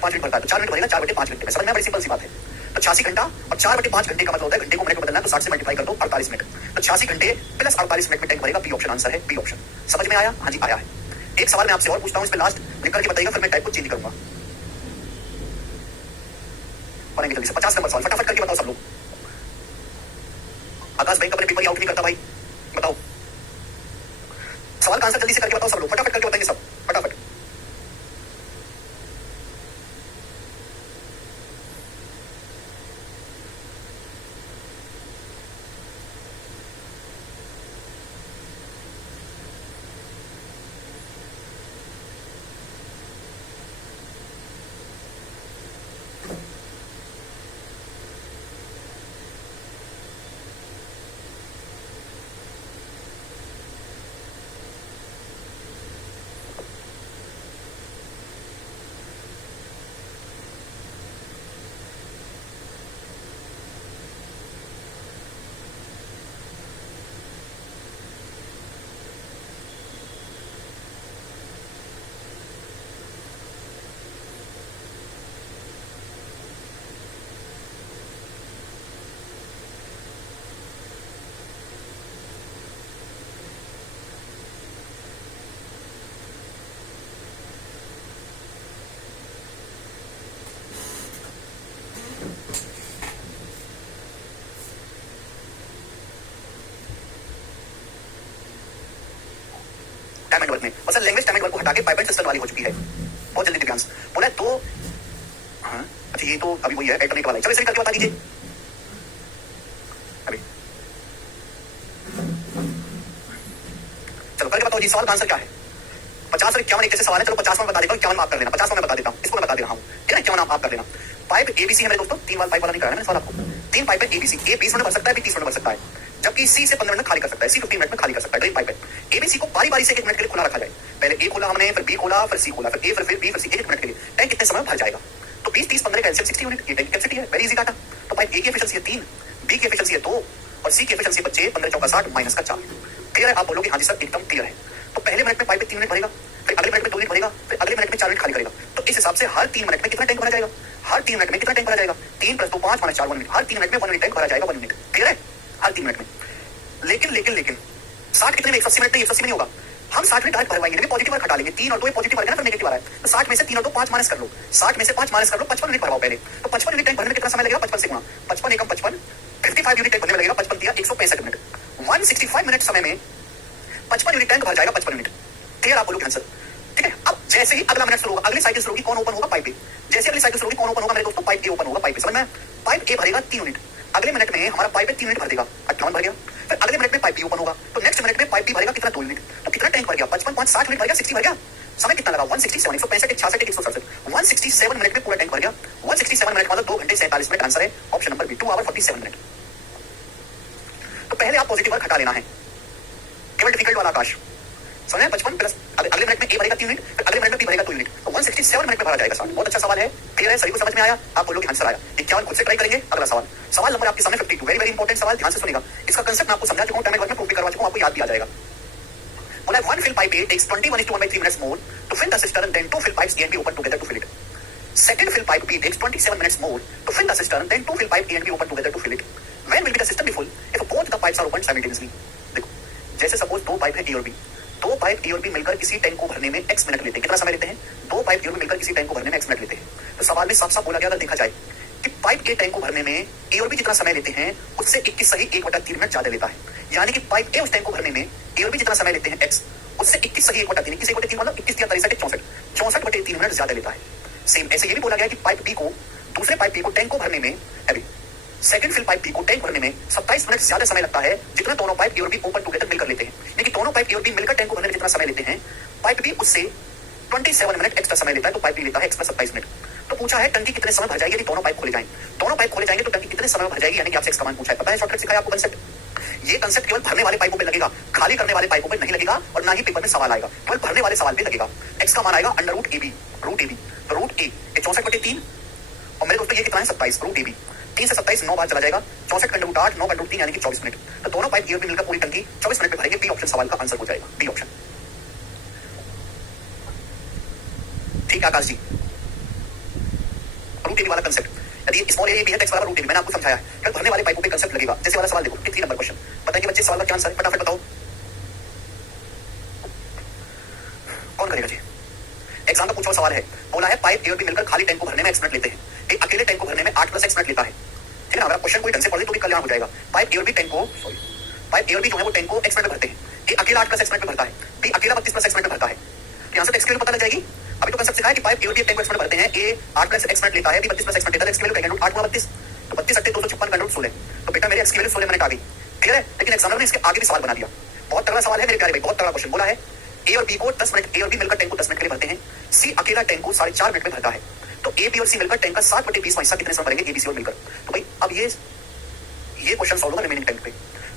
5 मिनट भरता है, तो 4 मिनट भरेगा 4/5 घंटे में। समझ में बड़ी सिंपल सी बात है। तो 86 घंटा और 4/5 घंटे का मतलब होता है, घंटे को मिनट में बदलना है, तो 60 से मल्टीप्लाई कर दो 48 मिनट, तो 86 घंटे प्लस 48 मिनट में टैंक भरेगा। बी ऑप्शन आंसर है, बी ऑप्शन। समझ में आया? हाँ जी आया है। एक सवाल मैं आपसे और पूछता हूं, इस पे लास्ट लिख करके बताइएगा, फिर मैं टाइप को चेंज करूंगा। पढ़ेंगे जल्दी से 50 नंबर सवाल, फटाफट करके बताओ सब लोग। आकाश भाई अपने पेपर आउट नहीं करता भाई, बताओ सवाल का आंसर जल्दी से करके बताओ सब लोग, फटाफट करके बताएंगे सब, फटाफट। टाइम वर्क में मतलब लैंग्वेज टाइम वर्क को हटा के पाइपलाइन सिस्टम वाली हो चुकी है। बहुत जल्दी दिव्यांश बोला तो, हाँ अच्छा ये तो अभी वही है अल्टरनेट वाला। चलो इसे करके बता दीजिए अभी, चलो करके बताओ जी। सवाल का आंसर क्या है? 50 और 51 एक जैसे सवाल है। चलो 50 में बता देता हूँ, 51 में आप कर लेना, 50 में बता देता हूँ, इसको मैं बता दे रहा हूँ, ठीक है? 51 आप कर लेना। पाइप एबीसी है मेरे दोस्तों, 3 वाला पाइप वाला नहीं कराया मैंने सवाल आपको। 3 पाइप है एबीसी, ए 20 मिनट भर सकता है, बी 30 मिनट भर सकता है, जबकि सी से 15 मिनट खाली कर सकता है, सी 15 मिनट में खाली कर सकता है। ड्रेन पाइप है। एबीसी को बारी बारी से 1 मिनट के लिए खुला रखा जाए। पहले ए खोला हमने, फिर बी खोला, फिर सी खोला, फिर ए, फिर बी, फिर सी, 1 मिनट के लिए। टैंक कितने समय में भर जाएगा? तो 20 30 15 का एलसीएम 60 यूनिट, ये टैंक कैपेसिटी है। Very easy data. तो पाइप ए की एफिशिएंसी है 3, बी की एफिशिएंसी है 2 और सी की एफिशिएंसी बच्चे 15 चौका 60 माइनस का 4। क्लियर है? आप बोलोगे हाँ जी सर एकदम क्लियर है। तो पहले मिनट में पाइप में 3 मिनट भरेगा, फिर अगले मिनट में 2 मिनट भरेगा, फिर अगले मिनट में 4 मिनट खाली करेगा। तो इस हिसाब से हर 3 मिनट में कितना टैंक भरा जाएगा? हर 3 मिनट में कितना टैंक भरा जाएगा? 3 + 2 5 - 4 1 मिनट। हर 3 मिनट में 1 मिनट टैंक भरा जाएगा, 1 मिनट। क्लियर है? हर 3 मिनट में। लेकिन 60 कितने में? 180 मिनट नहीं, 180 में नहीं होगा। हम 60 में डायरेक्ट भरवाएंगे, पॉजिटिव वर्क हटा लेंगे। 3 और 2 पॉजिटिव वर्क है ना, फिर नेगेटिव आ रहा है। तो 60 में से 3 और 2 5 माइनस कर लो। 60 में से 5 माइनस कर लो, 55 मिनट भरवाओ पहले। तो 55 यूनिट टैंक भरने में कितना समय लगेगा? 55 से गुणा 55 एकम 55 55 यूनिट टैंक भरने में लगेगा। 55 दिया 165 मिनट। 165 मिनट समय में 55 यूनिट टैंक भर जाएगा, 55 मिनट। क्लियर? आप बोलोगे आंसर? ठीक है। अब जैसे ही अगला मिनट शुरू होगा, अगली साइकिल शुरू होगी, कौन ओपन होगा? पाइप ए। जैसे अगली साइकिल शुरू होगी, कौन ओपन होगा मेरे दोस्तों? पाइप ए ओपन होगा। पाइप ए, समझ में? पाइप ए भरेगा 3 यूनिट। अगले मिनट में हमारा पाइप ए 3 यूनिट भर देगा, 58 भर गया। फिर अगले मिनट में पाइप बी ओपन होगा, तो नेक्स्ट मिनट में पाइप बी भरेगा कितना? 2 यूनिट। तो कितना टैंक भर गया? 55 5 60 मिनट भर गया, 60 भर गया। समय कितना लगा? 167 165 166 167 167 मिनट में पूरा टैंक भर गया। 167 मिनट मतलब 2 घंटे 47 मिनट। आंसर है option number B, 2 hour 47 minute. तो पहले आप पॉजिटिव वर्क हटा लेना है, केवल डिफिकल्ट वाला आकाश। समझे? 55 प्लस अगले मिनट में ए भरेगा 3 यूनिट, फिर अगले मिनट में बी भरेगा 2 यूनिट। तो 167 मिनट में भरा जाएगा 60। बहुत अच्छा सवाल है। क्लियर है? सभी को समझ में आया? आप बोलोगे आंसर आया। 51 खुद से ट्राई करेंगे। अगला सवाल, सवाल नंबर आपके सामने 52। वेरी वेरी इंपॉर्टेंट सवाल, ध्यान से सुनिएगा। इसका कंसेप्ट मैं आपको समझा चुका हूं, टाइम वर्क में प्रूफ भी करवा चुका हूं, आपको याद भी आ जाएगा। बोला one fill pipe A takes 21:1/3 minutes more to fill the cistern than 2 fill pipes A and B open together to fill it. Second fill pipe B takes 27 minutes more to fill the cistern than 2 fill pipe A and B open together to fill it. When will be the cistern be full if both the pipes are opened simultaneously? देखो, जैसे suppose 2 pipe है A और B, 2 pipe A और B मिलकर किसी tank को भरने में x मिनट लेते हैं। कितना समय लेते हैं? 2 पाइप A और B मिलकर किसी टैंक को भरने में x मिनट लेते हैं। तो सवाल में साफ साफ बोला गया, अगर देखा जाए कि पाइप A टैंक को भरने में A और B जितना समय लेते हैं उससे 21 सही 1/3 मिनट ज्यादा लेता है। यानी कि पाइप A उस टैंक को भरने में A और B जितना समय लेते हैं x, उससे 21 सही 1/3 21 1/3 मतलब 21 या 63 64 64/3 मिनट ज्यादा लेता है। सेम ऐसे ये भी बोला गया कि पाइप बी को दूसरे पाइप बी को टैंक को भरने में अभी सेकंड फिल पाइप बी को टैंक भरने में 27 मिनट ज्यादा समय लगता है जितना दोनों पाइप ए और बी ओपन टुगेदर मिलकर लेते हैं। लेकिन दोनों पाइप ए और बी मिलकर टैंक को भरने में जितना समय लेते हैं, पाइप बी उससे 27 मिनट एक्स्ट्रा समय लेता है, तो पाइप बी लेता है एक्स्ट्रा 27 मिनट। तो पूछा है टंकी कितने समय भर जाएगी यदि दोनों पाइप खोले जाएंगे? दोनों पाइप खोले जाएंगे तो टंकी कितने समय में भर जाएगी, यानी कि आपसे एक्स कमांड पूछा है। पता है शॉर्टकट सिखाया आपको कंसेप्ट? ये कंसेप्ट केवल भरने वाले पाइपों पे लगेगा, खाली करने वाले पाइपों पे नहीं लगेगा, और ना ही पेपर में सवाल आएगा। केवल भरने वाले सवाल पे लगेगा। एक्स का मान आएगा अंडर रूट ए बी, तो रूट ए 64/3 और मेरे दोस्तों ये कितना है 27 रूट ए बी। 3 से 27 9 बार चला जाएगा, 64 का रूट 8 9 का रूट 3 यानी कि 24 मिनट। तो दोनों पाइप ए और बी मिलकर पूरी टंकी 24 मिनट में भरेंगे। बी ऑप्शन सवाल का आंसर हो जाएगा, बी ऑप्शन। ठीक है Akash ji, root a b वाला कंसेप्ट, यदि स्मॉल ए बी है तो एक्स बराबर रूट ए बी, मैंने आपको समझाया है। फिर भरने वाले पाइपों पे कंसेप्ट लगेगा। जैसे वाला सवाल देखो, 3 नंबर क्वेश्चन बताइए बच्चे, सवाल का क्या आंसर है? फटाफट बताओ, कौन करेगा जी? एग्जाम का पूछा सवाल है, बोला है पाइप ए और बी मिलकर खाली टैंक को भरने में x मिनट लेते हैं, एक अकेले टैंक को भरने में 8 + x मिनट लेता है। ठीक है ना? अगर क्वेश्चन कोई ढंग से पढ़ ले तो भी कल्याण हो जाएगा। पाइप ए और बी टैंक को पाइप ए और बी जो है वो टैंक को x मिनट में भरते हैं, ए अकेला 8 + x मिनट में भरता है, बी अकेला 32 + x मिनट में भरता है। यहां से x की वैल्यू पता लग जाएगी। अभी तो कंसेप्ट सिखाया कि पाइप ए और बी टैंक को x मिनट भरते हैं, ए 8 + x मिनट लेता है, बी 32 + x मिनट लेता है। x की वैल्यू क्या? 8 × 32 तो 32 8 256 का रूट 16। तो बेटा मेरे x की वैल्यू 16 मिनट आ गई। क्लियर है? लेकिन एग्जामिनर ने इसके आगे भी सवाल बना दिया। बहुत तगड़ा सवाल है मेरे प्यारे भाई, बहुत तगड़ा क्वेश्चन। बोला है ए और बी को 10 मिनट, ए और बी मिलकर टैंक को 10 मिनट के लिए भरते हैं, सी अकेला टैंक को 4.5 मिनट में भरता है। तो ए बी और सी मिलकर टैंक का 7/20 हिस्सा कितने समय भरेंगे ए बी सी और मिलकर? तो भाई अब ये क्वेश्चन सॉल्व होगा रिमेनिंग टैंक पे।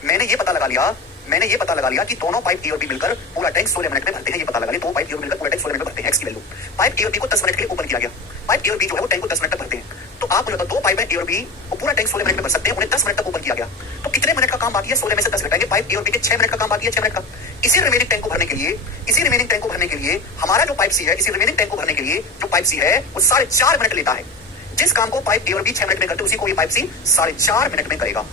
मैंने ये पता लगा लिया कि दोनों पाइप ए और बी मिलकर पूरा टैंक 16 मिनट में भरते हैं। ये पता लगा लिया, दो पाइप ए और बी मिलकर पूरा टैंक 16 मिनट में भरते हैं। एक्स की वैल्यू पाइप ए और बी को 10 मिनट के लिए ओपन किया गया, पाइप ए और बी जो है वो टैंक को 10 मिनट तक भरते हैं। तो आप बोलो दो पाइप ए और बी वो पूरा टैंक 16 मिनट में भर सकते हैं, उन्हें 10 मिनट तक ओपन किया गया। तो कितने मिनट का काम बाकी है? 16 में से 10 घटाएंगे, पाइप ए और बी के 6 मिनट का काम बाकी है, 6 मिनट का। इसी रिमेनिंग टैंक को भरने के लिए हमारा जो पाइप सी है, इसी रिमेनिंग टैंक को भरने के लिए जो पाइप सी है वो 4.5 मिनट लेता है। जिस काम को पाइप ए और बी 6 मिनट में करते उसी को ये पाइप सी 4.5 मिनट में करेगा।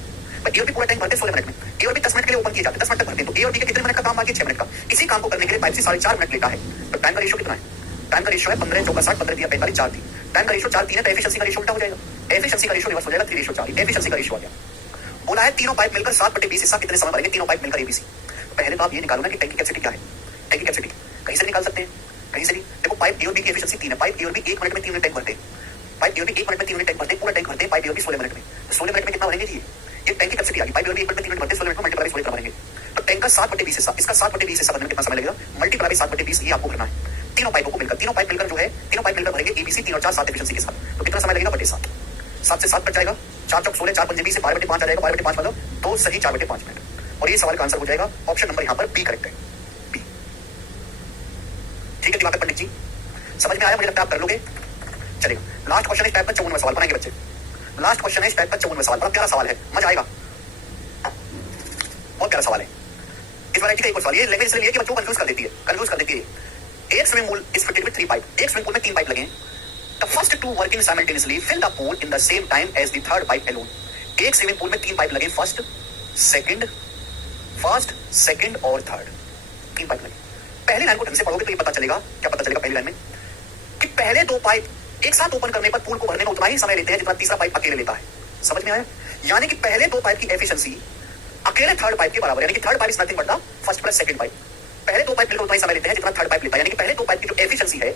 ए और बी पूरा टैंक भरते 16 मिनट में, ए और बी 10 मिनट के लिए ओपन किए जाते हैं, 10 मिनट तक भरते हैं। तो ए और बी के कितने मिनट का काम बाकी है? 6 मिनट का। इसी काम को करने के लिए पाइप सी 4.5 मिनट लेता है। तो टाइम का रेशियो कितना है? टाइम का रेशियो है 15 × 4 = 60 15 × 45 4 3। टाइम का रेशियो 4 3 है तो एफिशिएंसी का रेशियो उल्टा हो जाएगा, एफिशिएंसी का रेशियो रिवर्स हो जाएगा, 3:4। एफिशिएंसी का रेशियो आ गया। बोला है तीनों पाइप मिलकर 7/20 हिस्सा कितने समय भरेंगे? तीनों पाइप मिलकर एबीसी। तो पहले तो आप ये निकालो ना कि टैंक की कैपेसिटी क्या है। टैंक की कैपेसिटी कहीं से निकाल सकते हैं, कहीं से भी। देखो पाइप ए और बी की एफिशिएंसी 3 है, पाइप ए और बी 1 मिनट में 3 मिनट टैंक भरते हैं, पाइप ए और बी 1 मिनट में 3 मिनट टैंक भरते हैं, पूरा टैंक भरते हैं पाइप ए और बी 16 मिनट में। तो 16 मिनट में कितना भरेंगे जी? ये टैंक की कैपेसिटी आ गई। पाइप ए और बी 1 मिनट में 3 मिनट भरते हैं, 16 मिनट में मल्टीप्लाई 16 भरेंगे। तो टैंक का 7/20 हिस्सा, इसका 7/20 हिस्सा भरने में कितना समय लगेगा? मल्टीप्लाई 7/20 ये आपको भरना है। तीनों पाइपों को मिलकर, तीनों पाइप मिलकर जो है, तीनों पाइप मिलकर भरेंगे एबीसी 3 और 4 7 एफिशिएंसी के साथ। तो कितना समय लगेगा? 7 7 से 7 कट जाएगा, 4 चौक 16, 4 पंजे 20 से 12/5 आ जाएगा, 12/5 मतलब 2 सही 4/5 मिनट। और ये सवाल का आंसर हो जाएगा ऑप्शन नंबर यहाँ पर बी करेक्ट है, बी। ठीक है दिवाकर पंडित जी, समझ में आया? मुझे लगता है आप कर लोगे। चलेगा, लास्ट क्वेश्चन इस टाइप का 54वां सवाल बनाएंगे बच्चे। लास्ट क्वेश्चन है इस टाइप का 54वां सवाल, बड़ा प्यारा सवाल है, मजा आएगा। बहुत प्यारा सवाल है। इस वैरायटी का एक और सवाल, ये लैंग्वेज इसलिए कि बच्चों को कंफ्यूज कर देती है। एक swimming pool is fitted with 3 pipe. एक स्विमिंग पूल में 3 पाइप लगे हैं। The first 2 working simultaneously fill the pool in the same time as the third pipe alone. एक स्विमिंग पूल में 3 पाइप लगे, फर्स्ट सेकंड और थर्ड, 3 पाइप लगे। पहली लाइन को ढंग से पढ़ोगे तो ये पता चलेगा, क्या पता चलेगा पहली लाइन में, कि पहले 2 पाइप एक साथ ओपन करने पर पूल को भरने में उतना ही समय लेते हैं जितना तीसरा पाइप अकेले लेता है। समझ में आया? यानी कि पहले 2 पाइप की एफिशिएंसी अकेले थर्ड पाइप के बराबर है, यानी कि third pipe is nothing but the first plus second pipe. पहले 2 पाइप मिलकर उतना ही समय लेते हैं जितना थर्ड पाइप लेता है, यानी कि पहले 2 पाइप की जो एफिशिएंसी है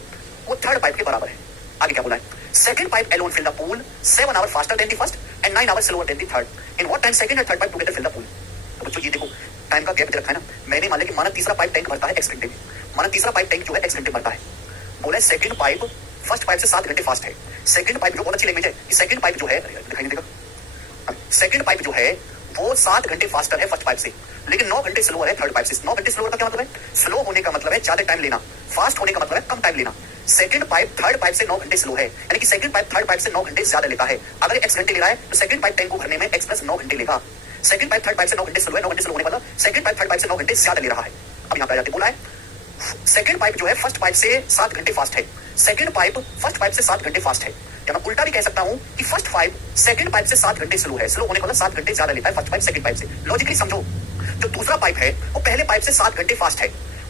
वो थर्ड पाइप के बराबर है। आगे क्या बोला है? Second pipe alone fill the pool 7 hour faster than the first and 9 hour slower than the third. In what time second and third pipe together fill the pool. तो बच्चों ये देखो टाइम का गैप रखा है ना। मैंने मान लिया कि माना तीसरा पाइप टैंक भरता है x घंटे में, माना तीसरा पाइप टैंक जो है x घंटे भरता है। बोला सेकंड पाइप फर्स्ट पाइप से 7 घंटे फास्ट है। सेकंड पाइप जो बहुत अच्छी लैंग्वेज है कि सेकंड पाइप जो है दिखाई नहीं देगा, सेकंड पाइप जो है वो 7 घंटे फास्टर है फर्स्ट पाइप से, लेकिन 9 घंटे स्लोअर है थर्ड पाइप से। 9 घंटे स्लोअर का क्या मतलब है? स्लो होने का मतलब है ज्यादा टाइम लेना, फास्ट होने का मतलब है कम टाइम लेना। सेकंड पाइप थर्ड पाइप से 9 घंटे स्लो है, यानी कि सेकंड पाइप थर्ड पाइप से 9 घंटे ज्यादा लेता है। अगर x घंटे ले रहा है तो सेकंड पाइप टैंक को भरने में x प्लस 9 घंटे लेगा। सेकंड पाइप थर्ड पाइप से 9 घंटे स्लो है, 9 घंटे स्लो होने वाला सेकंड पाइप थर्ड पाइप से 9 घंटे ज्यादा ले रहा है। अब यहाँ पे आ जाते बोला है सेकंड पाइप जो है फर्स्ट पाइप से 7 घंटे फास्ट है, सेकंड पाइप फर्स्ट पाइप से 7 घंटे फास्ट है। या मैं उल्टा भी कह सकता हूं कि फर्स्ट पाइप सेकंड पाइप से 7 घंटे स्लो है, स्लो होने का मतलब 7 घंटे ज्यादा लेता है फर्स्ट पाइप सेकंड पाइप से। लॉजिकली समझो, जो दूसरा पाइप है वो पहले पाइप से 7 घंटे फास्ट है।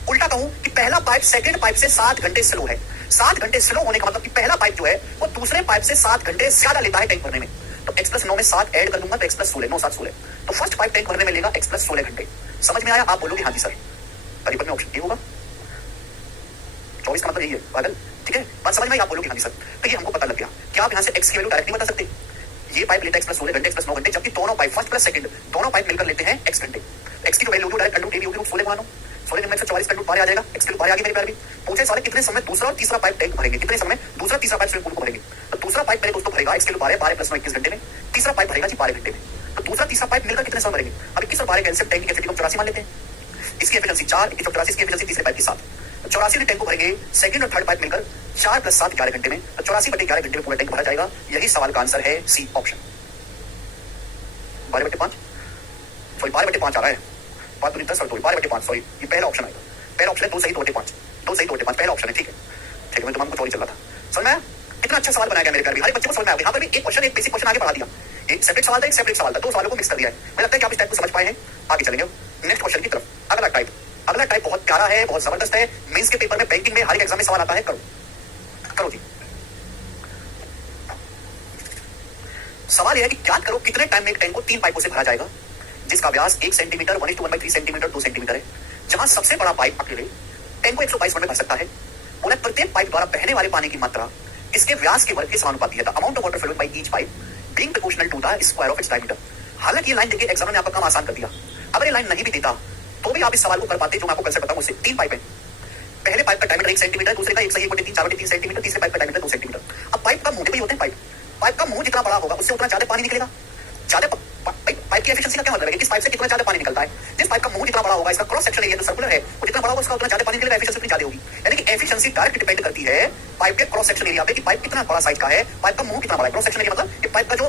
उल्टा कहूं कि पहला पाइप सेकंड पाइप से 7 घंटे स्लो है। 7 घंटे स्लो होने का मतलब कि पहला पाइप जो है वो दूसरे पाइप से 7 घंटे ज्यादा लेता है टैंक भरने में। तो x प्लस 9 में 7 ऐड कर दूंगा तो x प्लस 16, 9 7 16। तो फर्स्ट पाइप टैंक भरने में लेगा x प्लस 16 घंटे। समझ में आया? आप बोलोगे हाँ जी सर। करीबन में ऑप्शन ए होगा, 24 का मतलब यही है बादल। ठीक है, बात समझ में आई? आप बोलोगे हाँ जी सर। तो ये हमको पता लग गया कि आप यहाँ से x की वैल्यू डायरेक्ट नहीं बता सकते। ये पाइप लेता है x प्लस 16 घंटे, x प्लस 9 घंटे, जबकि दोनों पाइप फर्स्ट प्लस सेकंड दोनों पाइप मिलकर लेते हैं x घंटे। x की जो वैल्यू होगी डायरेक्ट अंडर टेबल होगी, 16 मानो 16 में 144 का रूट बाहर आ जाएगा, x के रूट बाहर आ गया मेरे प्यार भी। पूछे सवाल कितने समय दूसरा और तीसरा पाइप टैंक भरेंगे, कितने समय दूसरा तीसरा पाइप स्विमिंग पूल को भरेंगे। तो दूसरा पाइप मेरे दोस्तों भरेगा x के रूट 12 प्लस 9 21 घंटे में, तीसरा पाइप भरेगा जी 12 घंटे में। तो दूसरा तीसरा पाइप मिलकर कितने समय भरेंगे? अब 21 और 12 कैंसिल, टैंक की एफिशिएंसी 84 मान लेते हैं। इसकी एफिशिएंसी 4, 21 और 84 की एफिशिएंसी तीसरे पाइप की 7। 84 टैंक को भरेंगे सेकंड और थर्ड पाइप मिलकर 4 प्लस 7 11 घंटे में। तो 84/11 घंटे में पूरा टैंक भरा जाएगा। यही सवाल का आंसर है सी ऑप्शन 12/5। सॉरी 12/5 आ रहा है, बात पूरी 10 और 12/5 सॉरी, ये पहला ऑप्शन आएगा। पहला ऑप्शन है 2 सही 2/5, 2 सही 2/5 पहला ऑप्शन है। ठीक है ठीक है, मैं दिमाग को चोरी चल रहा था। समझ में आया? इतना अच्छा सवाल बनाया गया मेरे घर भी, हर बच्चे को समझ में आ गया। यहाँ पर भी एक क्वेश्चन, एक बेसिक क्वेश्चन आगे बढ़ा दिया। एक सेपरेट सवाल था, एक सेपरेट सवाल था, 2 सवालों को मिक्स कर दिया है। मुझे लगता है कि आप इस टाइप को समझ पाए हैं। आगे चलेंगे नेक्स्ट क्वेश्चन की तरफ। अगला टाइप बहुत प्यारा है, बहुत जबरदस्त है। मेंस के पेपर में, बैंकिंग में, हर एक एग्जाम में सवाल आता है। करो जी। सवाल यह है कि ज्ञात करो कितने टाइम में एक टैंक को 3 पाइपों से भरा जाएगा जिसका व्यास 1 सेंटीमीटर 1:1/3 सेंटीमीटर 2 सेंटीमीटर है, जहां सबसे बड़ा पाइप अकेले टैंक को 122 मिनट में भर सकता है। बोला प्रत्येक पाइप द्वारा बहने वाले पानी की मात्रा इसके व्यास के वर्ग के समानुपाती है। The amount of water flowing by each pipe being proportional to the square of its diameter. हालांकि ये लाइन देखिए एग्जाम ने आपका काम आसान कर दिया। अगर ये लाइन नहीं भी देता तो भी आप इस सवाल को कर पाते, जो मैं आपको कल से बताऊं उससे। 3 पाइप है, पहले पाइप का डायमीटर 1 सेंटीमीटर, दूसरे का 1 सही 1/3 4/3 सेंटीमीटर, तीसरे पाइप का डायमीटर 2 सेंटीमीटर। अब पाइप का मुंह भी होते हैं, पाइप का मुंह जितना बड़ा होगा उससे उतना ज्यादा पानी निकलेगा। ज्यादा पाइप की एफिशिएंसी का क्या मतलब है? किस पाइप से कितना ज्यादा पानी निकलता है? जिस पाइप का मुंह जितना बड़ा होगा, इसका क्रॉस सेक्शन एरिया जो सर्कुलर है वो जितना बड़ा होगा उसका उतना ज्यादा पानी निकलेगा, एफिशिएंसी उतनी ज्यादा होगी। यानी कि एफिशिएंसी डायरेक्ट डिपेंड करती है पाइप के क्रॉस सेक्शन एरिया पे कि पाइप कितना बड़ा साइज का है, पाइप का मुंह कितना बड़ा है। क्रॉस सेक्शन एरिया मतलब कि पाइप का जो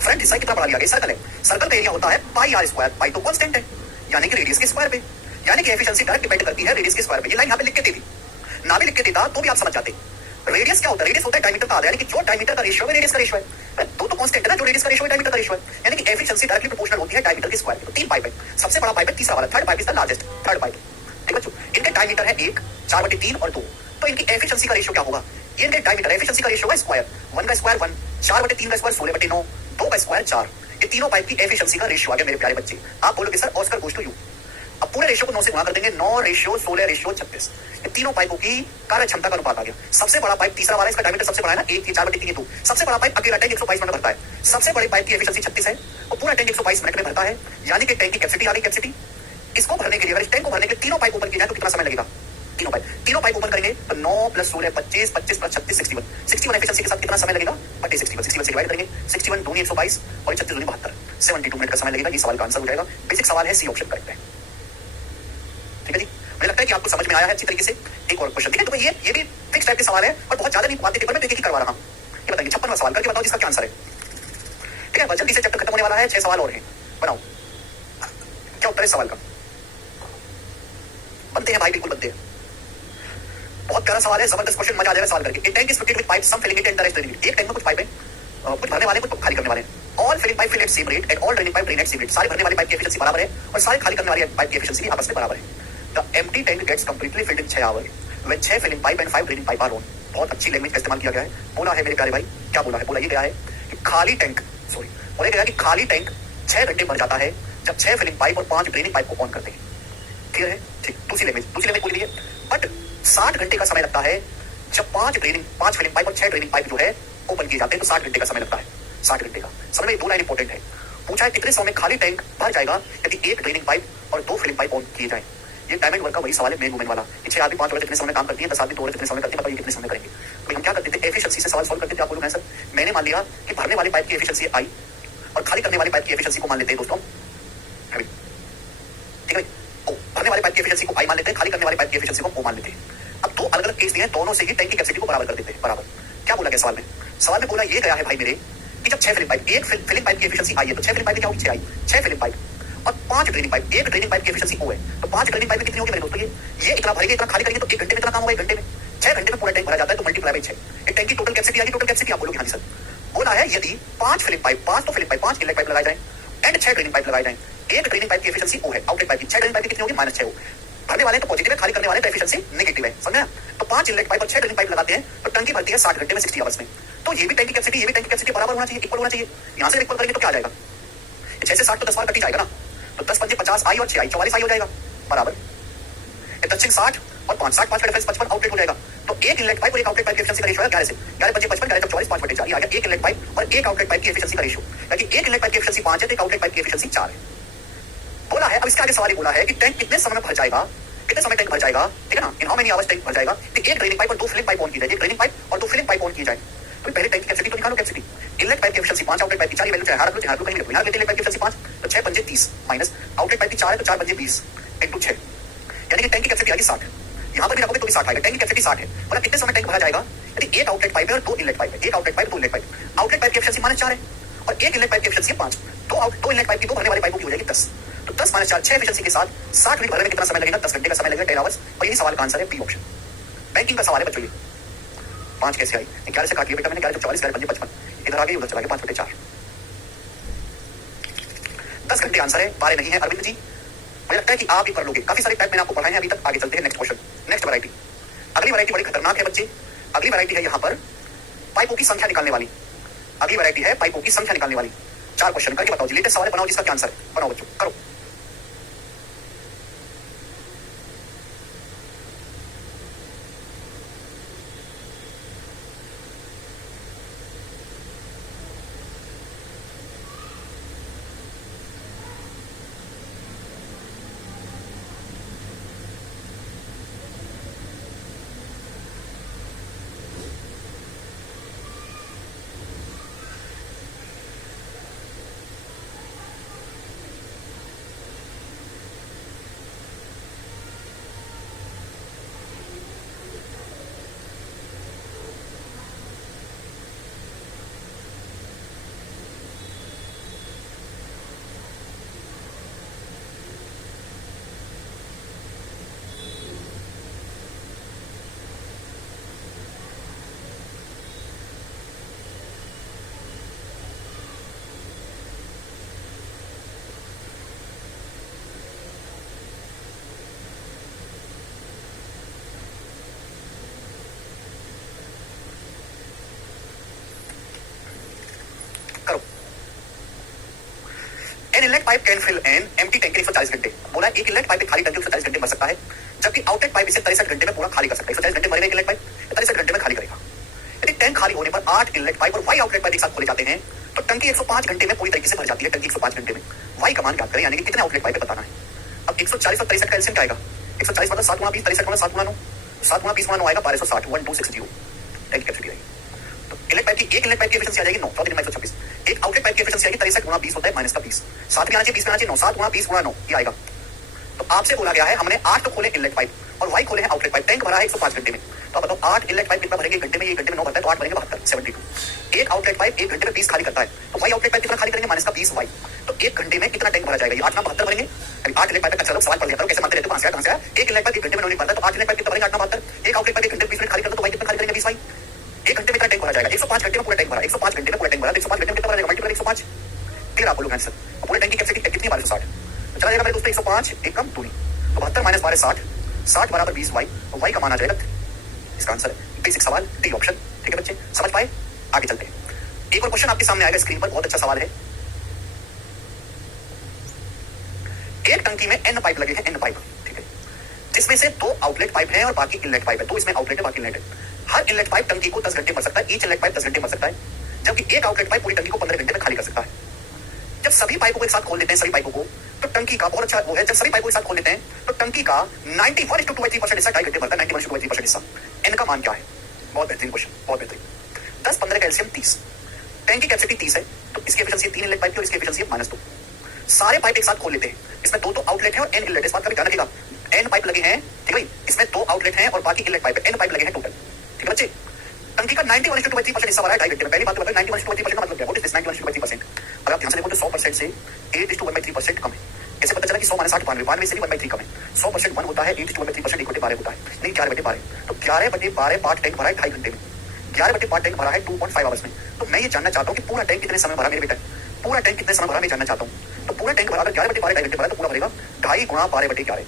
फ्रंट हिस्सा कितना बड़ा लिया गया, सर्कल है, सर्कल का एरिया होता है पाई आर स्क्वायर। पाई तो कांस्टेंट है यानी कि रेडियस के स्क्वायर पे, यानी कि एफिशिएंसी डायरेक्ट डिपेंड करती है रेडियस के स्क्वायर पे। ये लाइन यहाँ पे लिख के दे दी, ना भी लिख के देता तो भी आप समझ जाते। रेडियस क्या होता है? रेडियस होता है डायमीटर का आधा, यानी कि जो डायमीटर का रेशियो है रेडियस का रेशियो है। दो तो कांस्टेंट है ना, जो रेडियस का रेशियो है डायमीटर का रेशियो है, यानी कि एफिशिएंसी डायरेक्टली प्रोपोर्शनल होती है डायमीटर के स्क्वायर के। तो 3 पाइप है, सबसे बड़ा पाइप है तीसरा वाला, third pipe is the largest, third pipe. ठीक बच्चों, इनके डायमीटर है 1, 4/3 और 2। तो इनकी एफिशिएंसी का रेशियो क्या होगा? इनके डायमीटर एफिशिएंसी का रेशियो है स्क्वायर, 1 का स्क्वायर 1, 4/3 का स्क्वायर 16/9, 2 का स्क्वायर 4। ये तीनों पाइप की एफिशिएंसी का रेशियो आ गया मेरे प्यारे बच्चे। आप बोलोगे sir Oscar goes to you. अब पूरे रेशियो को 9 से गुणा कर देंगे, 9 रेशियो 16 रेशियो 36। ये तीनों पाइपों की कार्य क्षमता का अनुपात आ गया। सबसे बड़ा पाइप तीसरा वाला, इसका डायमीटर सबसे बड़ा है ना, 1 4/3 2। सबसे बड़ा पाइप अकेला टैंक 122 मिनट भरता है। सबसे बड़े पाइप की एफिशिएंसी 36 है और पूरा टैंक 122 मिनट में भरता है, यानी कि टैंक की कैपेसिटी आ गई। कैपेसिटी इसको भरने के लिए, अगर इस टैंक को भरने के लिए तीनों पाइप ओपन किया जाए तो कितना समय लगेगा? तीनों पाइप ओपन करेंगे तो 9 + 16 25, 25 + 36 61। 61 एफिशिएंसी के साथ कितना समय लगेगा? 61 से डिवाइड करेंगे, 61 दूनी 122 और 36 दूनी 72, 72 मिनट का समय लगेगा। ये सवाल का आंसर हो जाएगा। बेसिक सवाल है, सी ऑप्शन करेक्ट है। ठीक है जी, मुझे लगता है कि आपको समझ में आया है अच्छी तरीके से। एक और क्वेश्चन देखिए, तो ये भी फिक्स टाइप के सवाल है और बहुत ज्यादा नहीं आते पेपर में, तो एक ही करवा रहा हूं। ये बताइए 56वां सवाल करके बताओ जिसका क्या आंसर है। ठीक है, जल्दी से चैप्टर खत्म होने वाला है, 6 सवाल और हैं, बनाओ क्या उत्तर उत्तर इस सवाल का? बनते हैं भाई, बिल्कुल बनते हैं। बहुत प्यारा सवाल है, जबरदस्त क्वेश्चन, मजा आ जाएगा सवाल करके। A tank is fitted with pipe, some filling it and the rest draining it. एक टैंक में कुछ पाइप है, कुछ भरने वाले कुछ खाली करने वाले हैं। All filling pipe fill at same rate and all draining pipe drain at same rate. सारे भरने वाले पाइप की एफिशिएंसी बराबर है और सारे खाली करने वाले पाइप की एफिशिएंसी भी आपस में बराबर है। The empty tank gets completely filled in 6 hour when 6 filling pipe and 5 draining pipe are on. बहुत अच्छी लैंग्वेज का इस्तेमाल किया गया है। बोला है मेरे प्यारे भाई, क्या बोला है? बोला ये गया है कि खाली टैंक, सॉरी, बोला गया कि खाली टैंक 6 घंटे भर जाता है जब 6 फिलिंग पाइप और 5 ड्रेनिंग पाइप को ऑन करते हैं। क्लियर है? ठीक। दूसरी लैंग्वेज बोली है, बट 60 घंटे का समय लगता है जब 5 फिलिंग पाइप और 6 ड्रेनिंग पाइप जो है ओपन किए जाते हैं, तो 60 घंटे का समय लगता है। 60 घंटे का समय में 2 लाइन इंपॉर्टेंट है। पूछा है कितने समय में खाली टैंक भर जाएगा यदि 1 ड्रेनिंग पाइप और 2 फिलिंग पाइप ऑन किए जाए। ये टाइम एंड वर्क का वही सवाल है, मेन वुमेन वाला। 6 आदमी 5 औरतें कितने समय में काम करती है, 10 आदमी 2 औरतें कितने समय में करती है, बताइए कितने समय करेंगे। तो हम क्या करते थे, एफिशिएंसी से सवाल सॉल्व करते थे। आप बोलोगे सर, मैंने मान लिया कि भरने वाले पाइप की एफिशिएंसी आई और खाली करने वाले पाइप की एफिशिएंसी को मान लेते हैं दोस्तों, ठीक है। ओ, भरने वाले पाइप की एफिशिएंसी को आई मान लेते हैं, खाली करने वाले पाइप की एफिशिएंसी को ओ मान लेते हैं। अब 2 अलग अलग केस दिए हैं, दोनों से ही टैंक की कैपेसिटी को बराबर कर देते हैं, बराबर। क्या बोला गया सवाल में? सवाल में बोला ये गया है भाई मेरे कि जब 6 फिलिंग पाइप, एक फिलिंग पाइप की एफिशिएंसी आई है तो 6 फिलिंग पाइप क्या होगी? 6 आई। 6 फिलिंग पाइप और 5 ड्रेनिंग पाइप, एक ड्रेनिंग पाइप की एफिशिएंसी ओ है, तो 5 ड्रेनिंग पाइप में कितनी होगी मेरे दोस्तों? ये इतना भरेंगे, इतना खाली करेंगे तो 1 घंटे में इतना काम होगा। 1 घंटे में 6 घंटे में पूरा टैंक भरा जाता है, तो मल्टीप्लाई बाय 6। एक टैंक की टोटल कैपेसिटी आएगी। टोटल कैपेसिटी आप बोलोगे हाँ जी सर। बोला है यदि 5 फिलिंग पाइप, 5 तो फिलिंग पाइप, 5 इनलेट पाइप लगाए जाए एंड 6 ड्रेनिंग पाइप लगाए जाए। एक ड्रेनिंग पाइप की एफिशिएंसी ओ है, आउटलेट पाइप की। 6 ड्रेनिंग पाइप की कितनी होगी? -6 हो। भरने वाले तो पॉजिटिव है, खाली करने वाले तो एफिशिएंसी नेगेटिव है, समझा? तो 5 इनलेट पाइप और 6 ड्रेनिंग पाइप लगाते हैं तो टंकी भरती है 60 घंटे में, 60 आवर्स में। तो ये भी टैंक की कैपेसिटी, ये भी टैंक की कैपेसिटी बराबर होना चाहिए, इक्वल होना चाहिए। यहां से इक्वल करेंगे तो क्या आ जाएगा? 6 से 60 तो 10 बार कट ही जाएगा ना, तो 10 पंजे 50 आई और 6 आई 44 आई हो जाएगा, बराबर। 60 और 5, 60 5 का डिफरेंस 55 आउटलेट हो जाएगा। तो एक इनलेट पाइप और एक आउटलेट पाइप की एफिशिएंसी का रेशियो है 11 से 11 पंजे 55, 11 44, 5 बटे 4 आ गया। एक इनलेट पाइप और एक आउटलेट पाइप की एफिशिएंसी का रेशियो, ताकि एक इनलेट पाइप की एफिशिएंसी 5 है तो एक आउटलेट पाइप की एफिशिएंसी 4 है। बोला है, अब इसके आगे सवाल ही बोला है कि टैंक कितने समय में भर जाएगा, कितने समय टैंक भर जाएगा, ठीक है ना? In how many hours tank भर जाएगा। तो एक ड्रेनिंग पाइप और 2 फिलिंग पाइप ऑन की जाए, एक ड्रेनिंग पाइप और 2 फिलिंग पाइप ऑन की जाए। तो पहले टैंक की कैपेसिटी तो निकालो। कैपेसिटी इनलेट पाइप की एफिशिएंसी 5, आउटलेट पाइप की 4, वैल्यू चाहे हार लो चाहे कहीं रखो। यहां इनलेट पाइप की एफिशिएंसी 5 तो 6 पंजे 30 माइनस आउटलेट पाइप की 4 है तो 4 पंजे 20 इनटू 6, यानी कि टैंक की कैपेसिटी आएगी 60। यहां पर भी रखोगे तो भी 60 आएगा। टैंक की कैपेसिटी 60 है। मतलब कितने समय टैंक भरा जाएगा यदि एक आउटलेट पाइप है और 2 इनलेट पाइप है। एक outlet pipe 2 inlet pipe. Outlet pipe की एफिशिएंसी -4 है और एक इनलेट पाइप की एफिशिएंसी 5। 2 इनलेट पाइप की 2 भरने वाले पाइपों की हो जाएगी 10। तो 10 - 4 6 एफिशिएंसी के साथ 60 मिनट भरने में कितना समय लगेगा? 10 घंटे का समय लगेगा, 10 आवर्स। और यही सवाल का आंसर है बी ऑप्शन। बैंकिंग का सवाल है बच्चों। ये 5 कैसे आई? 11 से काटिए बेटा, मैंने 11 44, 11 55, इधर आ गई उधर चला गया, 5 बटे 4, 10 घंटे आंसर है, 12 नहीं है। अरविंद जी, मुझे लगता है कि आप ही कर लोगे। काफी सारे टाइप मैंने आपको पढ़ाए हैं अभी तक। आगे चलते हैं नेक्स्ट क्वेश्चन, नेक्स्ट वैरायटी। अगली वैरायटी बड़ी खतरनाक है बच्चे। अगली वैरायटी है यहाँ पर पाइपों की संख्या निकालने वाली। अगली वैरायटी है पाइपों की संख्या निकालने वाली। 4 क्वेश्चन करके बताओ जी। लेटेस्ट सवाल बनाओ जिसका क्या आंसर है, बनाओ बच्चों, करो। An inlet pipe can fill an empty tank 140 घंटे। बोला एक इनलेट पाइप खाली टैंक 140 घंटे भर सकता है, जबकि आउटलेट पाइप इसे 63 घंटे में पूरा खाली कर सकता है। 140 घंटे भरेगा एक इनलेट पाइप, 63 घंटे में खाली करेगा। यदि टैंक खाली होने पर 8 इनलेट पाइप और y आउटलेट पाइप एक साथ खोले जाते हैं तो टंकी 105 घंटे में पूरी तरीके से भर जाती है। टंकी 105 घंटे में y का मान ज्ञात करें, यानी कि कितने आउटलेट पाइप है बताना है। अब 140 और 63 का एलसीएम क्या आएगा? 140 मतलब 7 गुणा 20, 63 गुणा 7 गुणा 9, 7 गुणा 20 गुणा 9 आएगा 1260, 1260 टैंक कैपेसिटी आएगी। तो इनलेट पाइप की एक इनलेट पाइप की एफिशिएंसी आ जाएगी 9, 126। एक आउटलेट पाइप की एफिशिएंसी आएगी 63 गुणा 20 होता है -20, 7 भी आना चाहिए, 20 में आना चाहिए 9, 7 गुणा 20 गुणा 9 ये आएगा। तो आपसे बोला गया है, हमने 8 तो खोले इनलेट पाइप और वाई खोले हैं आउटलेट पाइप। टैंक भरा है 105 घंटे में, तो आप बताओ 8 इनलेट पाइप कितना भरेंगे घंटे में? ये घंटे में 9 भरता है तो 8 भरेंगे 72, 72। एक आउटलेट पाइप 1 घंटे में 20 खाली करता है, तो वाई आउटलेट पाइप कितना खाली करेंगे? माइनस का 20 वाई, तो 1 घंटे में कितना टैंक भरा जाएगा? ये 8 ना 72 भरेंगे। 8 इनलेट पाइप का चलो सवाल पढ़ लिया करो, कैसे मानते रहते हो, कहां से आया? एक इनलेट पाइप 1 घंटे में 9 भरता है, तो 8 इनलेट पाइप कितना भरेंगे? 8 ना 72। एक आउटलेट पाइप 1 घंटे में 20 मिनट खाली करता है, तो वाई कितना खाली करेंगे? 20 वाई। 1 घंटे में कितना टैंक भरा जाएगा? 105 घंटे में पूरा टैंक भरा, 105 घंटे में पूरा टैंक भरा, 105 घंटे में कितना भरा जाएगा? मल्टीप्लाई 105। फिर आप बोलोगे आंसर पूरे टैंक की कैपेसिटी कितनी? 1260। तो चला जाएगा मेरे दोस्तों 105 एक कम 2 नहीं, तो 72 माइनस 12 60, 60 बराबर 20 वाई, तो वाई का मान आ जाएगा। इसका आंसर है बेसिक सवाल डी ऑप्शन। ठीक है बच्चे, समझ पाए? आगे चलते हैं। एक और क्वेश्चन आपके सामने आएगा स्क्रीन पर, बहुत अच्छा सवाल है। एक टंकी में एन पाइप लगे हैं, एन पाइप, ठीक है, जिसमें से 2 आउटलेट पाइप है और बाकी इनलेट पाइप है। तो इसमें आउटलेट है, बाकी इनलेट है। हर इनलेट पाइप टंकी को 10 घंटे भर सकता है, ईच इनलेट पाइप 10 घंटे भर सकता है, जबकि एक आउटलेट पाइप पूरी टंकी को 15 घंटे में खाली कर सकता है। जब सभी पाइपों को एक साथ खोल लेते हैं, सभी पाइपों को, तो टंकी का बहुत अच्छा वो है, जब सभी पाइपों को एक साथ खोल लेते हैं तो टंकी का 91:2/3% हिस्सा 2.5 घंटे भरता है, 91:2/3% हिस्सा। एन का मान क्या है? बहुत बेहतरीन क्वेश्चन, बहुत बेहतरीन। 10 15 कैल्शियम 30, टैंक की कैपेसिटी 30 है, तो इसकी एफिशिएंसी 3 इनलेट पाइप की और इसकी एफिशिएंसी -2। सारे पाइप एक साथ खोल लेते हैं, इसमें 2 आउटलेट है और एन इनलेट। इस बात का भी ध्यान रखिएगा, एन पाइप लगे हैं, ठीक है भाई, इसमें 2 आउटलेट हैं और बाकी इनलेट पाइप है, एन पाइप लगे हैं टोटल, ठीक है बच्चे। टंकी का 91:2/3% हिस्सा भरा है 2.5 घंटे में। पहली बात तो बताओ 91:2/3% का मतलब क्या है? What is this 91:2/3%? अगर आप ध्यान से देखो तो 100% से 8:1/3% कम है। कैसे पता चला कि 100 - 8 92 से भी 1/3 कम है? 100% 1 होता है, 8:1/3% 1/12 होता है, नहीं 4/12। तो 11/12 पार्ट टैंक भरा है 2.5 घंटे में, 11/5 टैंक भरा है 2.5 आवर्स में। तो मैं ये जानना चाहता हूँ कि पूरा टैंक कितने समय भरा मेरे बेटा? पूरा टैंक कितने समय भरा मैं जानना चाहता हूँ। तो पूरा टैंक भरा अगर 11/12 2.5 घंटे भरा तो पूरा भरेगा 2.5 × 12/11,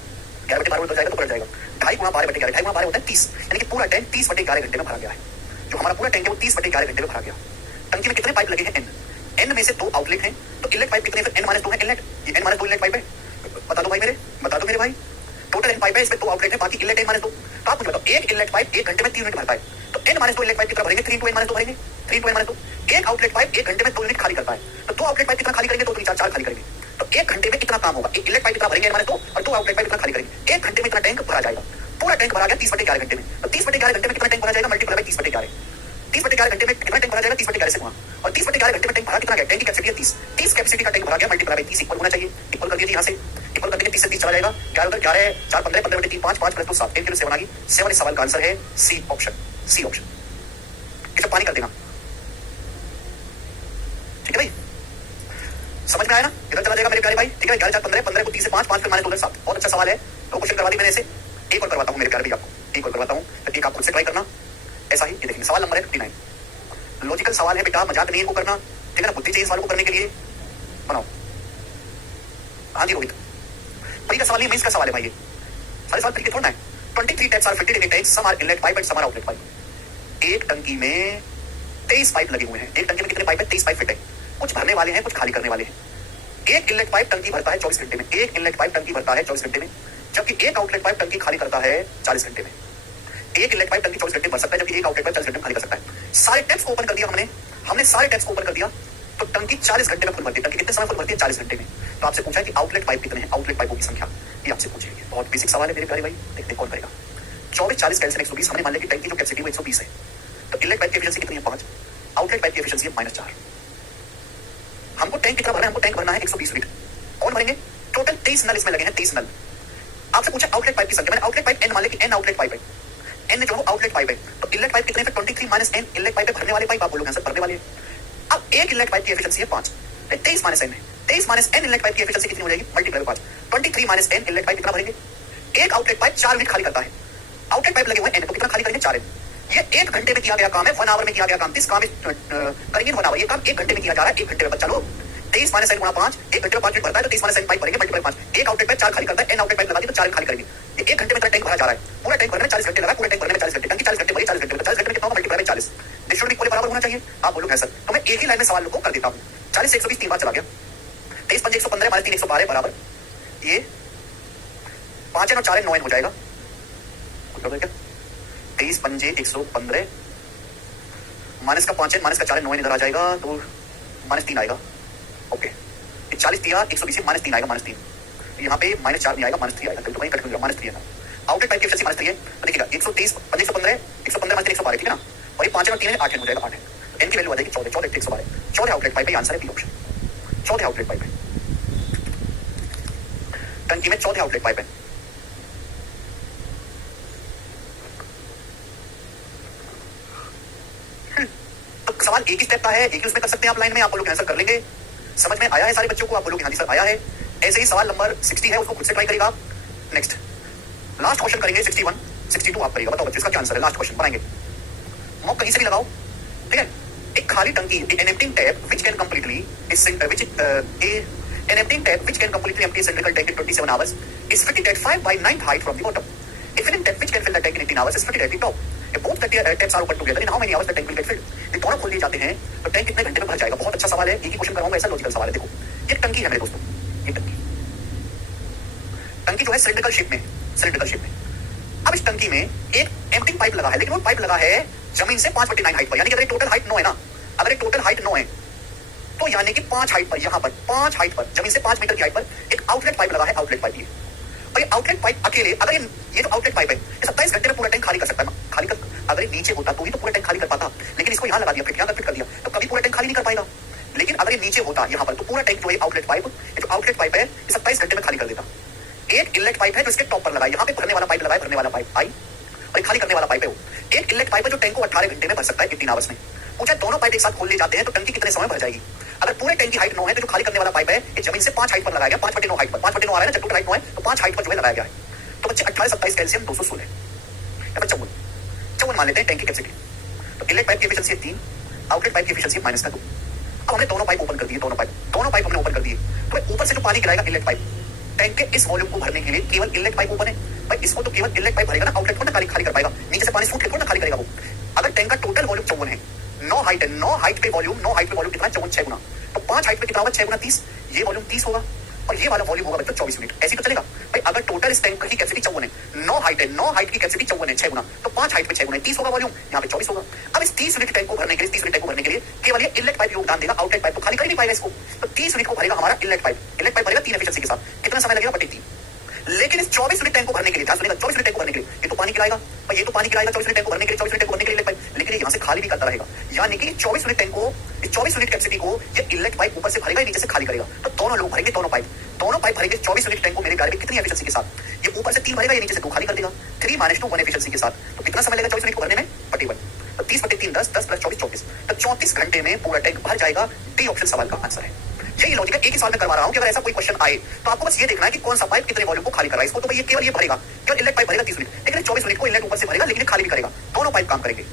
11/12 हो जाएगा तो पलट जाएगा 2.5 × 12/11, 2.5 × 12 होता है 30, यानी कि पूरा टैंक 30/11 घंटे में भरा गया है। जो हमारा पूरा टैंक है वो 30/11 घंटे में भरा गया। टंकी में कितने पाइप लगे हैं? एन, एन में से 2 आउटलेट हैं, तो इनलेट पाइप कितने? फिर n-2 है इनलेट, ये n-2 इनलेट पाइप है। बता दो भाई मेरे, बता दो मेरे भाई, टोटल एन पाइप है, इसमें 2 आउटलेट है, बाकी इनलेट n-2। तो आप मुझे बताओ, एक इनलेट पाइप 1 घंटे में 3 यूनिट भरता है, तो n-2 इनलेट पाइप कितना भरेंगे? 3 × n-2 भरेंगे, 3 × n-2। एक आउटलेट पाइप 1 घंटे में 2 यूनिट खाली करता है, तो 2 आउटलेट पाइप कितना खाली करेंगे? 2 3 4 4 खाली करेंगे। तो 1 घंटे में कितना काम होगा? एक इनलेट पाइप कितना भरेंगे n-2 और 2 आउटलेट पाइप कितना खाली करेंगे? 1 घंटे में इतना टैंक भरा जाएगा। पूरा टैंक भरा गया 30/11 घंटे में, तो 30/11 घंटे में कितना टैंक भरा जाएगा? मल्टीप्लाई 30/11, 30/11 घंटे में कितना टैंक भरा जाएगा? 30/11 से गुणा, और 30/11 घंटे में टैंक भरा कितना गया? टैंक की कैपेसिटी है 30, 30 कैपेसिटी का टैंक भरा गया, मल्टीप्लाई 30 इक्वल होना चाहिए। इक्वल कर दिया यहाँ से, इक्वल कर देंगे 30 से 30 चला जाएगा, 11 उधर 11 4 15 15/3 5 5 + 2 7, 10 7 आ गई। 7 इस सवाल का आंसर है सी ऑप्शन, सी ऑप्शन। इसे पानी कर देना, ठीक है भाई, समझ में आया ना? इधर चला जाएगा मेरे प्यारे भाई, ठीक है। 11 4 15 15 को 30 से 5 5 फिर -2 7, बहुत अच्छा सवाल है। तो क्वेश्चन करवा दी मैंने इसे, एक और करवाता हूँ मेरे प्यारे भाई, आपको एक और करवाता हूँ, एक आप खुद से ट्राई करना ऐसा ही। ये देखिए सवाल नंबर है 59, लॉजिकल सवाल है बेटा, मजाक नहीं इनको करना, ठीक है ना? बुद्धि चाहिए सवाल को करने के लिए, बनाओ। हाँ जी रोहित, प्री का सवाल नहीं, मेंस का सवाल है भाई, ये सारे सवाल प्री के थोड़ा है। 23 taps are fitted in tank, some are inlet pipe and some are outlet pipe. एक टंकी में 23 पाइप लगे हुए हैं, एक टंकी में कितने पाइप है? 23 पाइप फिट है, कुछ भरने वाले हैं कुछ खाली करने वाले हैं। एक इनलेट पाइप टंकी भरता है 24 घंटे में, एक इनलेट पाइप टंकी भरता है 24 घंटे में, जबकि एक आउटलेट पाइप टंकी खाली करता है 40 घंटे में। एक इनलेट पाइप टंकी 24 घंटे भर सकता है, जबकि एक आउटलेट पाइप 40 घंटे में खाली कर सकता है। सारे टैप्स को ओपन कर दिया हमने सारे टैप्स को ओपन कर दिया, तो टंकी 40 घंटे में फुल भरती है। टंकी कितने समय फुल भरती है? 40 घंटे में। तो आपसे पूछा है कि आउटलेट पाइप कितने हैं, आउटलेट पाइपों की संख्या, ये आपसे पूछेंगे। बहुत बेसिक सवाल है मेरे प्यारे भाई, देखते हैं कौन करेगा। 24 40 कैल्शियम 120, हमने मान लिया कि टैंक की जो कैपेसिटी वो 120 है, तो इनलेट पाइप की एफिशिएंसी कितनी है? 5, आउटलेट पाइप की एफिशिएंसी है -4। हमको टैंक कितना भरना है? हमको टैंक भरना है 120 लीटर। कौन भरेंगे? टोटल 23 नल इसमें लगे हैं, 23 नल। आपसे पूछा आउटलेट पाइप की संख्या, मैंने आउटलेट पाइप n मान लिया कि n आउटलेट पाइप है, n जो आउटलेट पाइप है, तो इनलेट पाइप कितने? 23 - n इनलेट पाइप है, भरने वाले पाइप आप बोलोगे आंसर भरने वाले। अब एक इनलेट पाइप की एफिशिएंसी है 5, 23 - n है, 23 - n इनलेट पाइप की एफिशिएंसी कितनी हो जाएगी? मल्टीप्लाई 5, 23 - n इनलेट पाइप कितना भरेंगे? एक आउटलेट पाइप 4 यूनिट खाली करता है, आउटलेट पाइप लगे हुए n, तो कितना खाली करेंगे? 4 n। ये 1 घंटे में किया गया काम है, 1 आवर में किया गया काम, दिस काम करेंगे 1 आवर, ये काम 1 घंटे में किया जा रहा है, 1 घंटे में। चलो 23 - n × 5, 1 घंटे में 5 मिनट भरता है, तो 23 - n पाइप भरेंगे, मल्टीप्लाई 5। एक आउटलेट पाइप 4 खाली करता है, n आउटलेट पाइप लगा दी तो 4 खाली करेंगे। ये 1 घंटे में टैंक भरा जा रहा है, पूरा टैंक भरने में 40 घंटे लगा, पूरा टैंक भरने में 40 घंटे, टंकी 40 घंटे भरी, 40 घंटे में 40 घंटे में कितना होगा? Multiply 40, this should be equal बराबर होना चाहिए। आप बोलोगे सर, तो मैं एक ही लाइन में सवाल को कर देता हूँ। 40 से 120 3 बार चला गया, 23 5 115 - 3 112 बराबर, ये 5 n और 4 n 9 n हो जाएगा। 23 5 115 माइनस का 5 n माइनस का 4 n 9 n इधर आ जाएगा, तो -3 आएगा। ओके, 40 दिया 120 -3 आएगा, -3 यहाँ पे -4 नहीं आएगा, -3 आएगा, तो वहीं कट गया, -3 है ना। आउटलेट पाइप की एफिशिएंसी -3 है, तो देखिएगा 123 5 115 115 - 3 112, ठीक है ना। और ये 5 और 3 है, 8 n हो जाएगा, 8 n की वैल्यू आ जाएगी 14 14 112, 14 आउटलेट पाइप है, आंसर है बी ऑप्शन, 14 आउटलेट पाइप है। टंकी में चौथे आउटलेट पाइप है। तो सवाल एक ही स्टेप का है, एक ही उसमें कर सकते हैं आप लाइन में, आप लोग आंसर कर लेंगे। समझ में आया है सारे बच्चों को? आप लोग हाँ जी सर आया है। ऐसे ही सवाल नंबर 60 है, उसको खुद से ट्राई करेगा आप। नेक्स्ट लास्ट क्वेश्चन करेंगे 61, 62 आप करिएगा। बताओ बच्चों इसका क्या आंसर है? लास्ट क्वेश्चन बनाएंगे, मॉक कहीं से भी लगाओ, ठीक है। एक खाली टंकी, an emptying tap which can completely an emptying tap which can completely empty a cylindrical tank in 27 hours is fitted at 5 by 9 height from the bottom. A filling tap which can fill the tank in 18 hours is fitted at the top. If both the taps are open together, in how many hours the tank will get filled? ये दोनों खोल दिए जाते हैं तो tank कितने घंटे में भर जाएगा? बहुत अच्छा सवाल है, एक ही क्वेश्चन कराऊंगा, ऐसा लॉजिकल सवाल है। देखो ये टंकी है मेरे दोस्तों, ये टंकी जो है सिलिंड्रिकल शेप में, सिलिंड्रिकल शेप में। अब इस टंकी में एक एम्प्टिंग पाइप लगा है, लेकिन वो पाइप लगा है जमीन से 5/9 हाइट पर, यानी कि अगर टोटल हाइट 9 है ना, अगर टोटल हाइट 9 है तो यानी कि 5 हाइट पर, यहां पर 5 हाइट पर, जमीन से 5 मीटर की हाइट पर एक आउटलेट पाइप लगा है, आउटलेट पाइप ये। और ये आउटलेट पाइप अकेले, अगर ये जो आउटलेट पाइप है ये 27 घंटे में पूरा टैंक खाली कर सकता है, खाली कर, अगर ये नीचे होता तो ही तो पूरा टैंक खाली कर पाता, लेकिन इसको यहां लगा दिया, फिट यहां फिट कर दिया, तो कभी पूरा टैंक खाली नहीं कर पाएगा। लेकिन अगर ये नीचे होता यहां पर, तो पूरा टैंक जो है आउटलेट पाइप, ये जो आउटलेट पाइप है ये 27 घंटे में खाली कर देता। एक इनलेट पाइप है जो इसके टॉप पर लगा है, यहाँ पे भरने वाला पाइप लगा है, भरने वाला पाइप आई, और खाली करने वाला पाइप है वो। एक इनलेट पाइप है जो टैंक को 18 घंटे में भर सकता है, 18 आवर्स में। पूछा दोनों पाइप एक साथ खोल ले जाते हैं तो टंकी कितने समय भर जाएगी? अगर पूरे टैंक की हाइट 9 है तो जो खाली करने वाला पाइप है ये जमीन से 5 हाइट पर लगाया गया, 5/9 हाइट पर, 5/9 आ रहा है ना, जब टोटल हाइट 9 है तो 5 हाइट पर जो है लगाया गया है। तो बच्चे 18 27 कैल्शियम 216 या फिर 54 मान लेते हैं टैंक की कैपेसिटी। तो इनलेट पाइप की एफिशिएंसी है 3, आउटलेट पाइप की एफिशिएंसी -2। अब हमने दोनों पाइप ओपन कर दिए, दोनों पाइप हमने ओपन कर दिए, तो ऊपर से जो पानी गिराएगा इनलेट पाइप टैंक के इस वॉल्यूम को भरने के लिए केवल इनलेट पाइप ओपन है भाई, इसको तो केवल इनलेट पाइप भरेगा ना, आउटलेट को ना खाली कर पाएगा, नीचे से पानी सूट के थोड़ा ना खाली करेगा वो। अगर टैंक का टोटल वॉल्यूम 54 है, 9 हाइट है, 9 हाइट पे वॉल्यूम कितना है? 54, 6 गुना, तो 5 हाइट पे कितना होगा? 6 गुना 30, ये वॉल्यूम 30 होगा और ये वाला वॉल्यूम होगा बच्चों 24 यूनिट। ऐसे तो चलेगा भाई, अगर टोटल इस टैंक की कैपेसिटी 54 है, 9 हाइट है, 9 हाइट की कैपेसिटी 54 है, 6 गुना, तो 5 हाइट पे 6 गुना 30 होगा वॉल्यूम, यहाँ पे 24 होगा। अब इस 30 यूनिट टैंक को भरने के लिए, 30 यूनिट टैंक को भरने के लिए केवल ये इनलेट पाइप योगदान देगा, आउटलेट पाइप तो खाली कर नहीं पाएगा इसको, तो 30 यूनिट को भरेगा हमारा इनलेट पाइप भरेगा 3 एफिशिएंसी के साथ। कितना समय लगेगा? 3। लेकिन इस 24 यूनिट टैंक को भरने के लिए, 24 यूनिट टैंक को भरने के लिए ये तो पानी गिराएगा, 24 यूनिट टैंक को भरने के लिए, 24 यूनिट टैंक को भरने के लिए इनलेट पाइप, लेकिन यहाँ से खाली भी करता रहेगा, यानी कि 24 यूनिट टैंक को, इस 24 यूनिट कैपेसिटी को ये इनलेट पाइप ऊपर से भरेगा, नीचे से खाली करेगा। तो दोनों लोग भरेंगे, दोनों पाइप भरेंगे 24 यूनिट टैंक को मेरे प्यारे में कितनी एफिशिएंसी के साथ? ये ऊपर से 3 भरेगा, ये नीचे से 2 खाली कर देगा, 3 - 2 1 एफिशिएंसी के साथ। तो कितना समय लगेगा 24 यूनिट को भरने में? 41। तो 30/3 10, 10 + 24 24, तो 34 घंटे में पूरा टैंक भर जाएगा। डी ऑप्शन सवाल का आंसर है। यही लॉजिक है, एक ही सवाल में करवा रहा हूं कि अगर ऐसा कोई क्वेश्चन आए तो आपको बस ये देखना है कि कौन सा पाइप कितने वॉल्यूम को खाली कर रहा है। इसको तो भाई ये केवल ये भरेगा, केवल इनलेट पाइप भरेगा 30 यूनिट, लेकिन 24 यूनिट को इनलेट ऊपर से भरेगा, लेकिन खाली भी करेगा। दोनों पाइप काम करेंगे,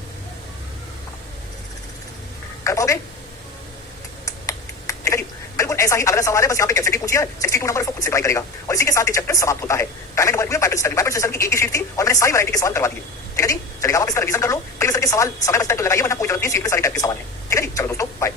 कर पाओगे? ठीक है जी, बिल्कुल ऐसा ही अगला सवाल है, बस यहाँ पे कैपेसिटी पूछी है, 62 नंबर उसको खुद से ट्राई करेगा। और इसी के साथ ये चैप्टर समाप्त होता है। डायमंड वर्क में पाइप सिस्टम की एक ही शीट थी और मैंने सारी वैरायटी के सवाल करवा दिए। ठीक है जी, चलेगा, आप इसका रिवीजन कर लो, प्रीवियस ईयर के सवाल समय बचता है तो लगाइए, वरना कोई जरूरत नहीं, शीट में सारे टाइप के सवाल है। ठीक है जी, चलो दोस्तों बाय।